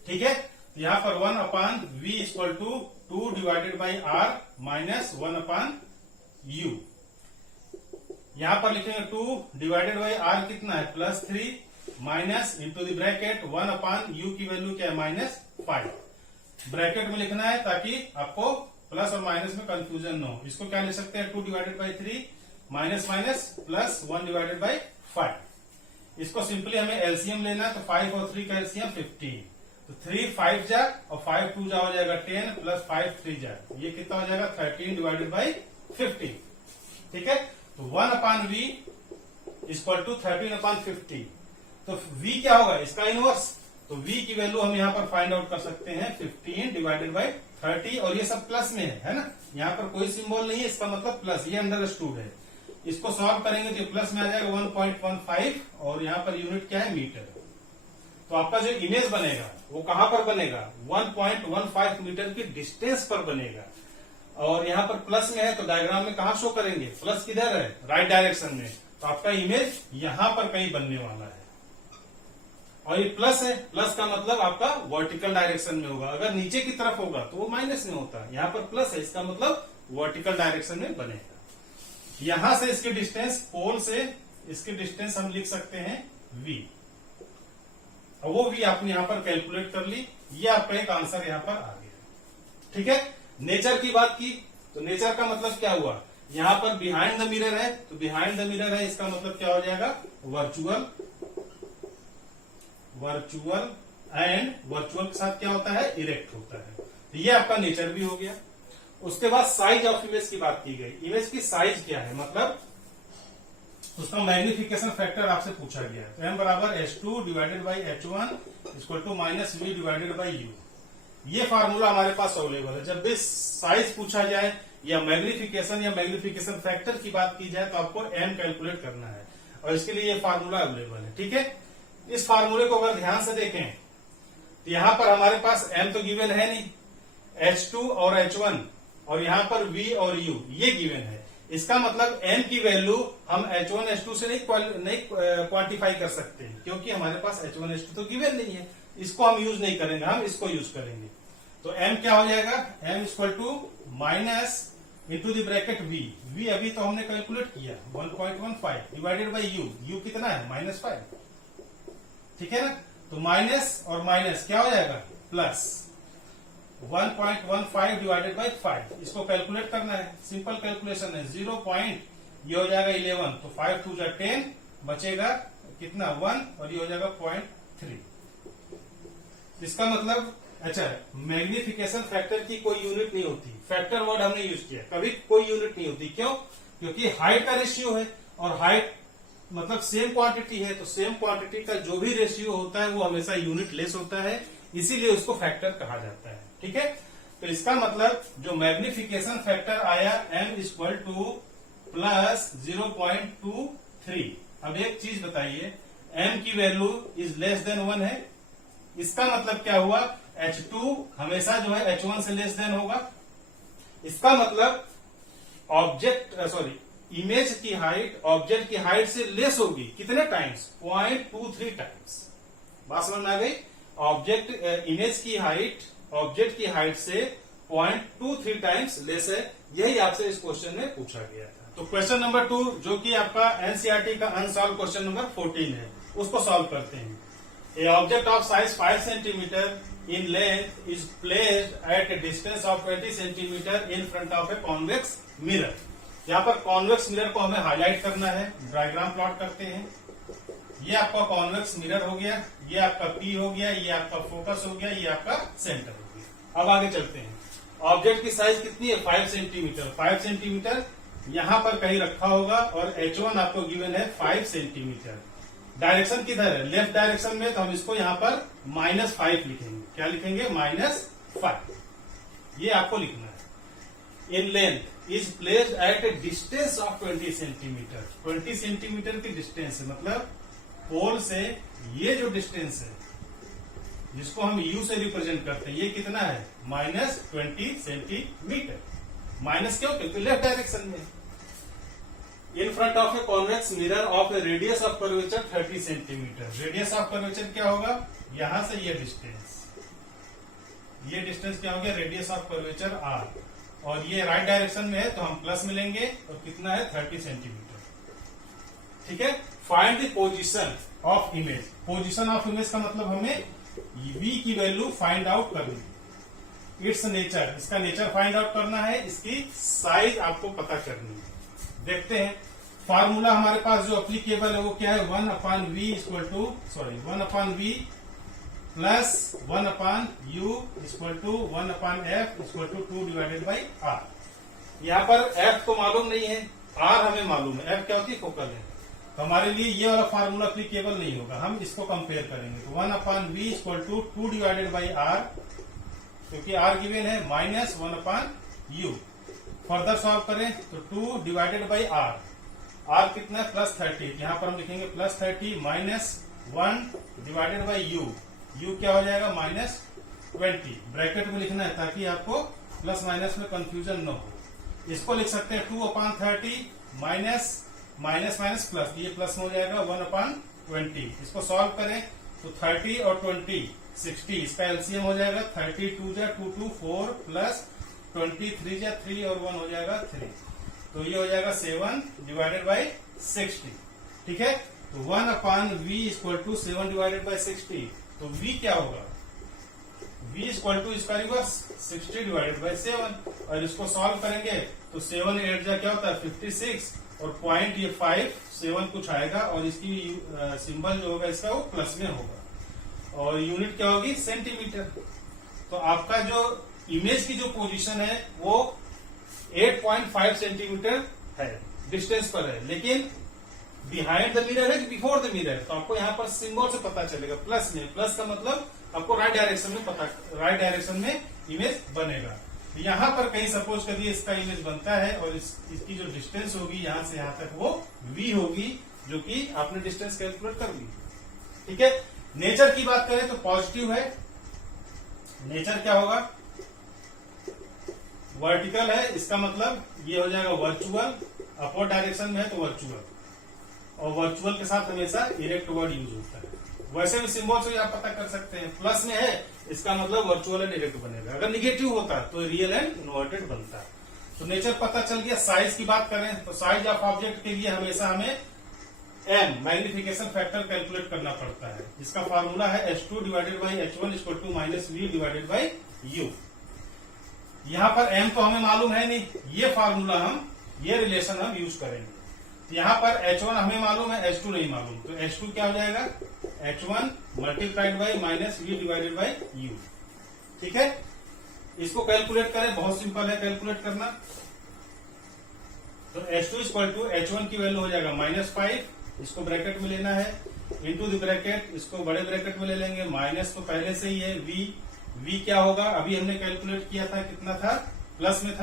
ठीक है। तो यहाँ पर 1/V equal to 2 divided by R minus 1/U। यहां पर लिखेंगे 2 डिवाइडेड बाई R कितना है, +3 minus into the bracket 1/U की वैल्यू क्या है, -5। ब्रैकेट में लिखना है ताकि आपको प्लस और माइनस में कंफ्यूजन न हो। इसको क्या लिख सकते हैं, 2 divided by 3 minus minus plus 1 divided by 5। इसको सिंपली हमें एलसीएम लेना है, तो 5 और 3 का एलसीएम 15। तो 3 5 जा और 5 2 जा हो जाएगा 10 प्लस 5 3 जा, ये कितना हो जाएगा 13 डिवाइडेड बाई 15। ठीक है। तो 1/V इक्वल टू 13/50। तो V क्या होगा, इसका इनवर्स। तो V की वैल्यू हम यहाँ पर फाइंड आउट कर सकते हैं 15 डिवाइडेड बाई 30, और ये सब प्लस में है ना, यहाँ पर कोई सिंबल नहीं है, इसका मतलब प्लस, ये अंडरस्टूड है। इसको सॉल्व करेंगे तो प्लस में आ जाएगा 1.15, और यहाँ पर यूनिट क्या है, मीटर। तो आपका जो इमेज बनेगा वो कहां पर बनेगा, 1.15 मीटर की डिस्टेंस पर बनेगा। और यहाँ पर प्लस में है तो डायग्राम में कहां शो करेंगे, प्लस किधर है, राइट डायरेक्शन में। तो आपका इमेज यहां पर कहीं बनने वाला है, और ये प्लस है, प्लस का मतलब आपका वर्टिकल डायरेक्शन में होगा। अगर नीचे की तरफ होगा तो वो माइनस में होता, यहाँ पर प्लस है, इसका मतलब वर्टिकल डायरेक्शन में बनेगा। यहां से इसकी डिस्टेंस, पोल से इसकी डिस्टेंस हम लिख सकते हैं V, और वो भी आपने यहां पर कैलकुलेट कर ली। ये आपका एक आंसर यहां पर आ गया। ठीक है। नेचर की बात की तो नेचर का मतलब क्या हुआ, यहां पर बिहाइंड द मिरर है, तो बिहाइंड द मिरर है, इसका मतलब क्या हो जाएगा, वर्चुअल। वर्चुअल एंड वर्चुअल के साथ क्या होता है, इरेक्ट होता है। तो ये आपका नेचर भी हो गया। उसके बाद साइज ऑफ इमेज की बात की गई। इमेज की साइज क्या है, मतलब उसका मैग्निफिकेशन फैक्टर आपसे पूछा गया है। तो M बराबर H2 divided by H1 equal to -V divided by U। ये फार्मूला हमारे पास अवेलेबल है। जब भी साइज पूछा जाए या मैग्निफिकेशन फैक्टर की बात की जाए तो आपको M कैलकुलेट करना है, और इसके लिए ये फार्मूला अवेलेबल है। ठीक है। इस फार्मूले को अगर ध्यान से देखें तो यहां पर हमारे पास M तो गिवन है नहीं, H2 और H1, और यहां पर V और U ये गिवन है। इसका मतलब m की वैल्यू हम H1 H2 से नहीं क्वांटिफाई कर सकते क्योंकि हमारे पास H1 H2 तो गिवन नहीं है, इसको हम यूज नहीं करेंगे, हम इसको यूज करेंगे। तो m क्या हो जाएगा, m equal to minus into the bracket v अभी तो हमने कैलकुलेट किया 1.15 डिवाइडेड बाई u कितना है -5, ठीक है ना। तो माइनस और माइनस क्या हो जाएगा प्लस 1.15 डिवाइडेड बाई 5, इसको कैलकुलेट करना है, सिंपल कैलकुलेशन है। 0 पॉइंट ये हो जाएगा 11, तो 5 2 जा 10 बचेगा कितना 1 और ये हो जाएगा 0.3। इसका मतलब अच्छा मैग्निफिकेशन फैक्टर की कोई यूनिट नहीं होती, फैक्टर वर्ड हमने यूज किया, कभी कोई यूनिट नहीं होती। क्यों? क्योंकि हाइट का रेशियो है और हाइट मतलब सेम क्वांटिटी है, तो सेम क्वांटिटी का जो भी रेशियो होता है वो हमेशा यूनिट लेस होता है, इसीलिए उसको फैक्टर कहा जाता है, ठीक है। तो इसका मतलब जो मैग्निफिकेशन फैक्टर आया m इक्वल टू प्लस 0.23। अब एक चीज बताइए, m की वैल्यू इज लेस देन 1 है, इसका मतलब क्या हुआ, H2 हमेशा जो है H1 से लेस देन होगा। इसका मतलब इमेज की हाइट ऑब्जेक्ट की हाइट से लेस होगी, कितने टाइम्स 0.23 टाइम्स। बात समझ में आ गई, इमेज की हाइट ऑब्जेक्ट की हाइट से 0.23 टाइम्स लेस है, यही आपसे इस क्वेश्चन में पूछा गया था। तो क्वेश्चन नंबर 2 जो कि आपका एनसीईआरटी का अनसॉल्व क्वेश्चन नंबर 14 है, उसको सॉल्व करते हैं। A object of size 5 centimeter in length is placed at a distance of 20 centimeter in front of a convex mirror। यहाँ पर कॉन्वेक्स मिरर को हमें हाईलाइट करना है, डायग्राम प्लॉट करते हैं। ये आपका कॉन्वेक्स मिरर हो गया, ये आपका P हो गया, ये आपका फोकस हो गया, ये आपका सेंटर हो गया। अब आगे चलते हैं। ऑब्जेक्ट की साइज कितनी है 5 सेंटीमीटर, 5 सेंटीमीटर यहाँ पर कहीं रखा होगा और H1 आपको गिवन है 5 सेंटीमीटर। डायरेक्शन किधर है, लेफ्ट डायरेक्शन में, तो हम इसको यहाँ पर -5 लिखेंगे। क्या लिखेंगे -5, ये आपको लिखना है। In length is placed at A distance of 20 centimetre, 20 centimetre की डिस्टेंस है, मतलब पोल से ये जो डिस्टेंस है जिसको हम U से रिप्रेजेंट करते हैं, ये कितना है -20 सेंटीमीटर। माइनस क्यों, क्योंकि लेफ्ट डायरेक्शन में। In front of A convex mirror of A radius of curvature 30 centimetre. Radius of curvature क्या होगा, यहां से ये डिस्टेंस क्या हो गया, रेडियस ऑफ कर्वेचर R, और ये राइट डायरेक्शन में है तो हम प्लस मिलेंगे, और कितना है 30 सेंटीमीटर, ठीक है। Find the position of image. Position of image का मतलब हमें V की वैल्यू फाइंड आउट करनी है। इट्स नेचर, इसका नेचर फाइंड आउट करना है, इसकी साइज आपको पता करनी है। देखते हैं फार्मूला हमारे पास जो अप्लीकेबल है वो क्या है, 1/v plus 1/u equal to 1/f equal to 2 divided by r। यहाँ पर f तो मालूम नहीं है, r हमें मालूम है, f क्या होती है फोकल है, तो हमारे लिए ये वाला फार्मूला अप्लीकेबल नहीं होगा, हम इसको कंपेयर करेंगे। तो 1/v equal to 2 divided by r, क्योंकि r गिवन है -1/u। फर्दर सॉल्व करें तो 2 डिवाइडेड बाई r, r कितना है +30, यहाँ पर हम लिखेंगे +30 -1 डिवाइडेड बाई u, u क्या हो जाएगा -20। ब्रैकेट में लिखना है ताकि आपको प्लस माइनस में कंफ्यूजन न हो। इसको लिख सकते हैं 2/30 माइनस प्लस, ये प्लस में हो जाएगा 1/20। इसको सॉल्व करें तो 30 और 20 60, इसका एलसीएम हो जाएगा 32 जा 2 2 4 प्लस 23 जा 3 और 1 हो जाएगा 3, तो ये हो जाएगा 7 डिवाइडेड बाई 60, ठीक है। तो 1/v equal to 7 divided by 60, तो v क्या होगा, v इक्वल टू इसका रिवर्स 60 डिवाइडेड बाई 7, और इसको सॉल्व करेंगे तो 7 8 जा क्या होता है 56, और पॉइंट ये 5 7 कुछ आएगा, और इसकी सिंबल जो होगा इसका वो प्लस में होगा, और यूनिट क्या होगी सेंटीमीटर। तो आपका जो इमेज की जो पोजीशन है वो 8.5 सेंटीमीटर है, डिस्टेंस पर है, लेकिन बिहाइंड द मिरर है कि बिफोर द मिरर, तो आपको यहाँ पर सिंबल से पता चलेगा प्लस में। प्लस का मतलब आपको राइट डायरेक्शन में इमेज बनेगा। तो यहाँ पर कहीं सपोज करिए इसका इमेज बनता है, और इसकी जो डिस्टेंस होगी यहाँ से यहाँ तक वो v होगी, जो कि आपने डिस्टेंस कैलकुलेट कर ली, ठीक है। नेचर की बात करें तो पॉजिटिव है, नेचर क्या होगा वर्टिकल है, इसका मतलब ये हो जाएगा वर्चुअल, अपवर्ड डायरेक्शन में है तो वर्चुअल, और वर्चुअल के साथ हमेशा इरेक्ट वर्ड यूज होता है। वैसे भी सिंबल से आप पता कर सकते हैं, प्लस में है इसका मतलब वर्चुअल एंड इरेक्ट बनेगा, अगर निगेटिव होता तो रियल एंड इन्वर्टेड बनता है। तो नेचर पता चल गया। साइज की बात करें तो साइज ऑफ ऑब्जेक्ट के लिए हमेशा हमें m मैग्निफिकेशन फैक्टर कैलकुलेट करना पड़ता है, जिसका फार्मूला है h2 divided by h1 equal to minus v divided by u। यहाँ पर m तो हमें मालूम है नहीं, ये फार्मूला ये रिलेशन हम यूज करेंगे। यहाँ पर h1 हमें मालूम है, h2 नहीं मालूम, तो h2 क्या हो जाएगा, h1 multiplied by minus v divided by u। ठीक है, इसको कैलकुलेट करें, बहुत सिंपल है कैलकुलेट करना। तो h2 इक्वल टू h1 की वैल्यू हो जाएगा -5, इसको ब्रैकेट में लेना है, इंटू द ब्रैकेट, इसको बड़े ब्रैकेट में ले लेंगे, माइनस तो पहले से ही है, v क्या होगा, अभी हमने कैलकुलेट किया था, कितना था, प्लस में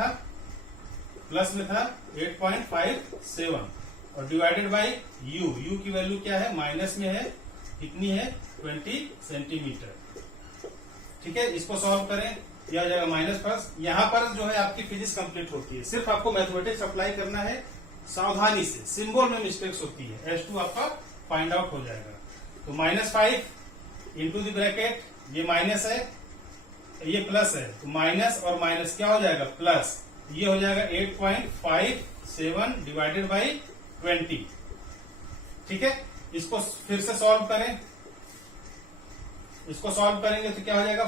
था 8.57, और डिवाइडेड बाई u की वैल्यू क्या है, माइनस में है, कितनी है, 20 सेंटीमीटर। ठीक है, इसको सॉल्व करें, यह हो जाएगा -+। यहाँ पर जो है आपकी फिजिक्स कंप्लीट होती है, सिर्फ आपको मैथमेटिक्स अप्लाई करना है सावधानी से, सिंबल में मिस्टेक्स होती है, h2 आपका फाइंड आउट हो जाएगा। तो -5 इंटू द ब्रैकेट, ये माइनस है, ये प्लस है, तो माइनस और माइनस क्या हो जाएगा, प्लस, ये हो जाएगा 8.57 डिवाइडेड बाई 20। ठीक है, इसको फिर से सॉल्व करें, इसको सॉल्व करेंगे तो क्या हो जाएगा,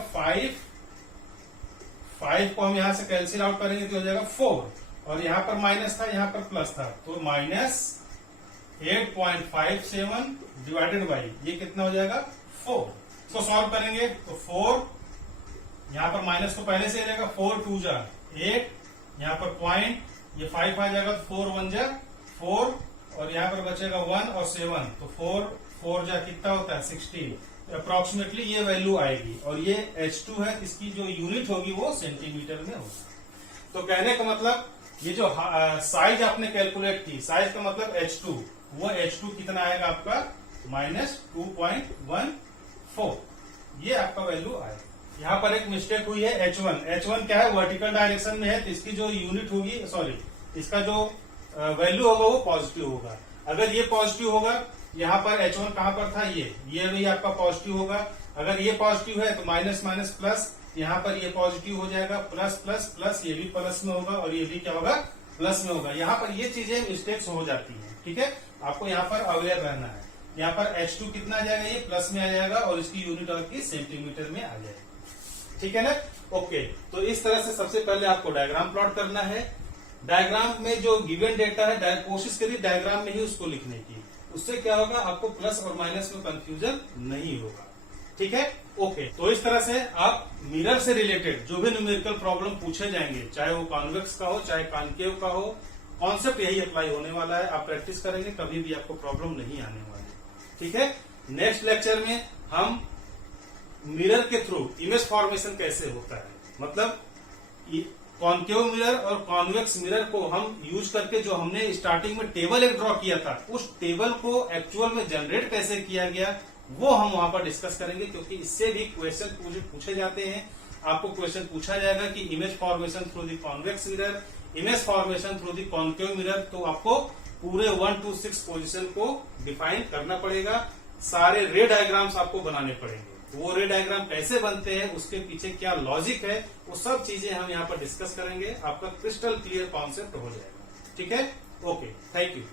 5 को हम यहां से कैंसिल आउट करेंगे तो हो जाएगा 4, और यहां पर माइनस था, यहां पर प्लस था, तो -8.57 डिवाइडेड बाई ये कितना हो जाएगा, 4। इसको सॉल्व करेंगे तो 4, यहां पर माइनस तो पहले से ही रहेगा, 4 2 जा 8, यहां पर पॉइंट, ये 5 आ जाएगा, 4 1 जा 4, और यहां पर बचेगा 1 और 7, तो 4 जा कितना होता है, 16। अप्रोक्सीमेटली ये वैल्यू आएगी, और ये h2 है, इसकी जो यूनिट होगी वो सेंटीमीटर में होगी। तो कहने का मतलब ये जो साइज आपने कैलकुलेट की, साइज का मतलब h2, वो h2 कितना आएगा आपका, -2.14, ये आपका वैल्यू आएगा। यहाँ पर एक मिस्टेक हुई है, h1 क्या है, वर्टिकल डायरेक्शन में है, तो इसकी जो यूनिट होगी, सॉरी, इसका जो वैल्यू होगा वो पॉजिटिव होगा। अगर ये पॉजिटिव होगा, यहाँ पर h1 कहां पर था, ये भी आपका पॉजिटिव होगा। अगर ये पॉजिटिव है तो माइनस माइनस प्लस, यहाँ पर ये पॉजिटिव हो जाएगा, प्लस प्लस प्लस, ये भी प्लस में होगा, और ये भी क्या होगा, प्लस में होगा। यहाँ पर ये चीजें मिस्टेक्स हो जाती हैं। ठीक है, आपको यहाँ पर अवेयर रहना है। यहाँ पर h2 कितना आ जाएगा, ये प्लस में आ जाएगा, और इसकी यूनिट आपकी सेंटीमीटर में आ जाएगी। ठीक है ना, ओके। तो इस तरह से सबसे पहले आपको डायग्राम प्लॉट करना है। डायग्राम में जो गिवन डेटा है, कोशिश करिए डायग्राम में ही उसको लिखने की, उससे क्या होगा, आपको प्लस और माइनस में कंफ्यूजन नहीं होगा। ठीक है, ओके। तो इस तरह से आप मिरर से रिलेटेड जो भी न्यूमेरिकल प्रॉब्लम पूछे जाएंगे, चाहे वो कॉन्वेक्स का हो चाहे कॉन्केव का हो, कॉन्सेप्ट यही अप्लाई होने वाला है। आप प्रैक्टिस करेंगे, कभी भी आपको प्रॉब्लम नहीं आने वाली। ठीक है, नेक्स्ट लेक्चर में हम मिरर के थ्रू इमेज फॉर्मेशन कैसे होता है, मतलब कॉन्केव मिरर और कॉन्वेक्स मिरर को हम यूज करके, जो हमने स्टार्टिंग में टेबल एक ड्रॉ किया था, उस टेबल को एक्चुअल में जनरेट कैसे किया गया, वो हम वहां पर डिस्कस करेंगे, क्योंकि इससे भी क्वेश्चन पूछे जाते हैं। आपको क्वेश्चन पूछा जाएगा कि image formation through the convex mirror, image formation through the concave mirror, तो आपको पूरे 1 to 6 पोजीशन को डिफाइन करना पड़ेगा। सारे रे डायग्राम्स आपको बनाने पड़ेंगे। तो वो रे डायग्राम कैसे बनते हैं, उसके पीछे क्या लॉजिक है, वो सब चीजें हम यहाँ पर डिस्कस करेंगे। आपका क्रिस्टल क्लियर कॉन्सेप्ट हो जाएगा। ठीक है, ओके, थैंक यू।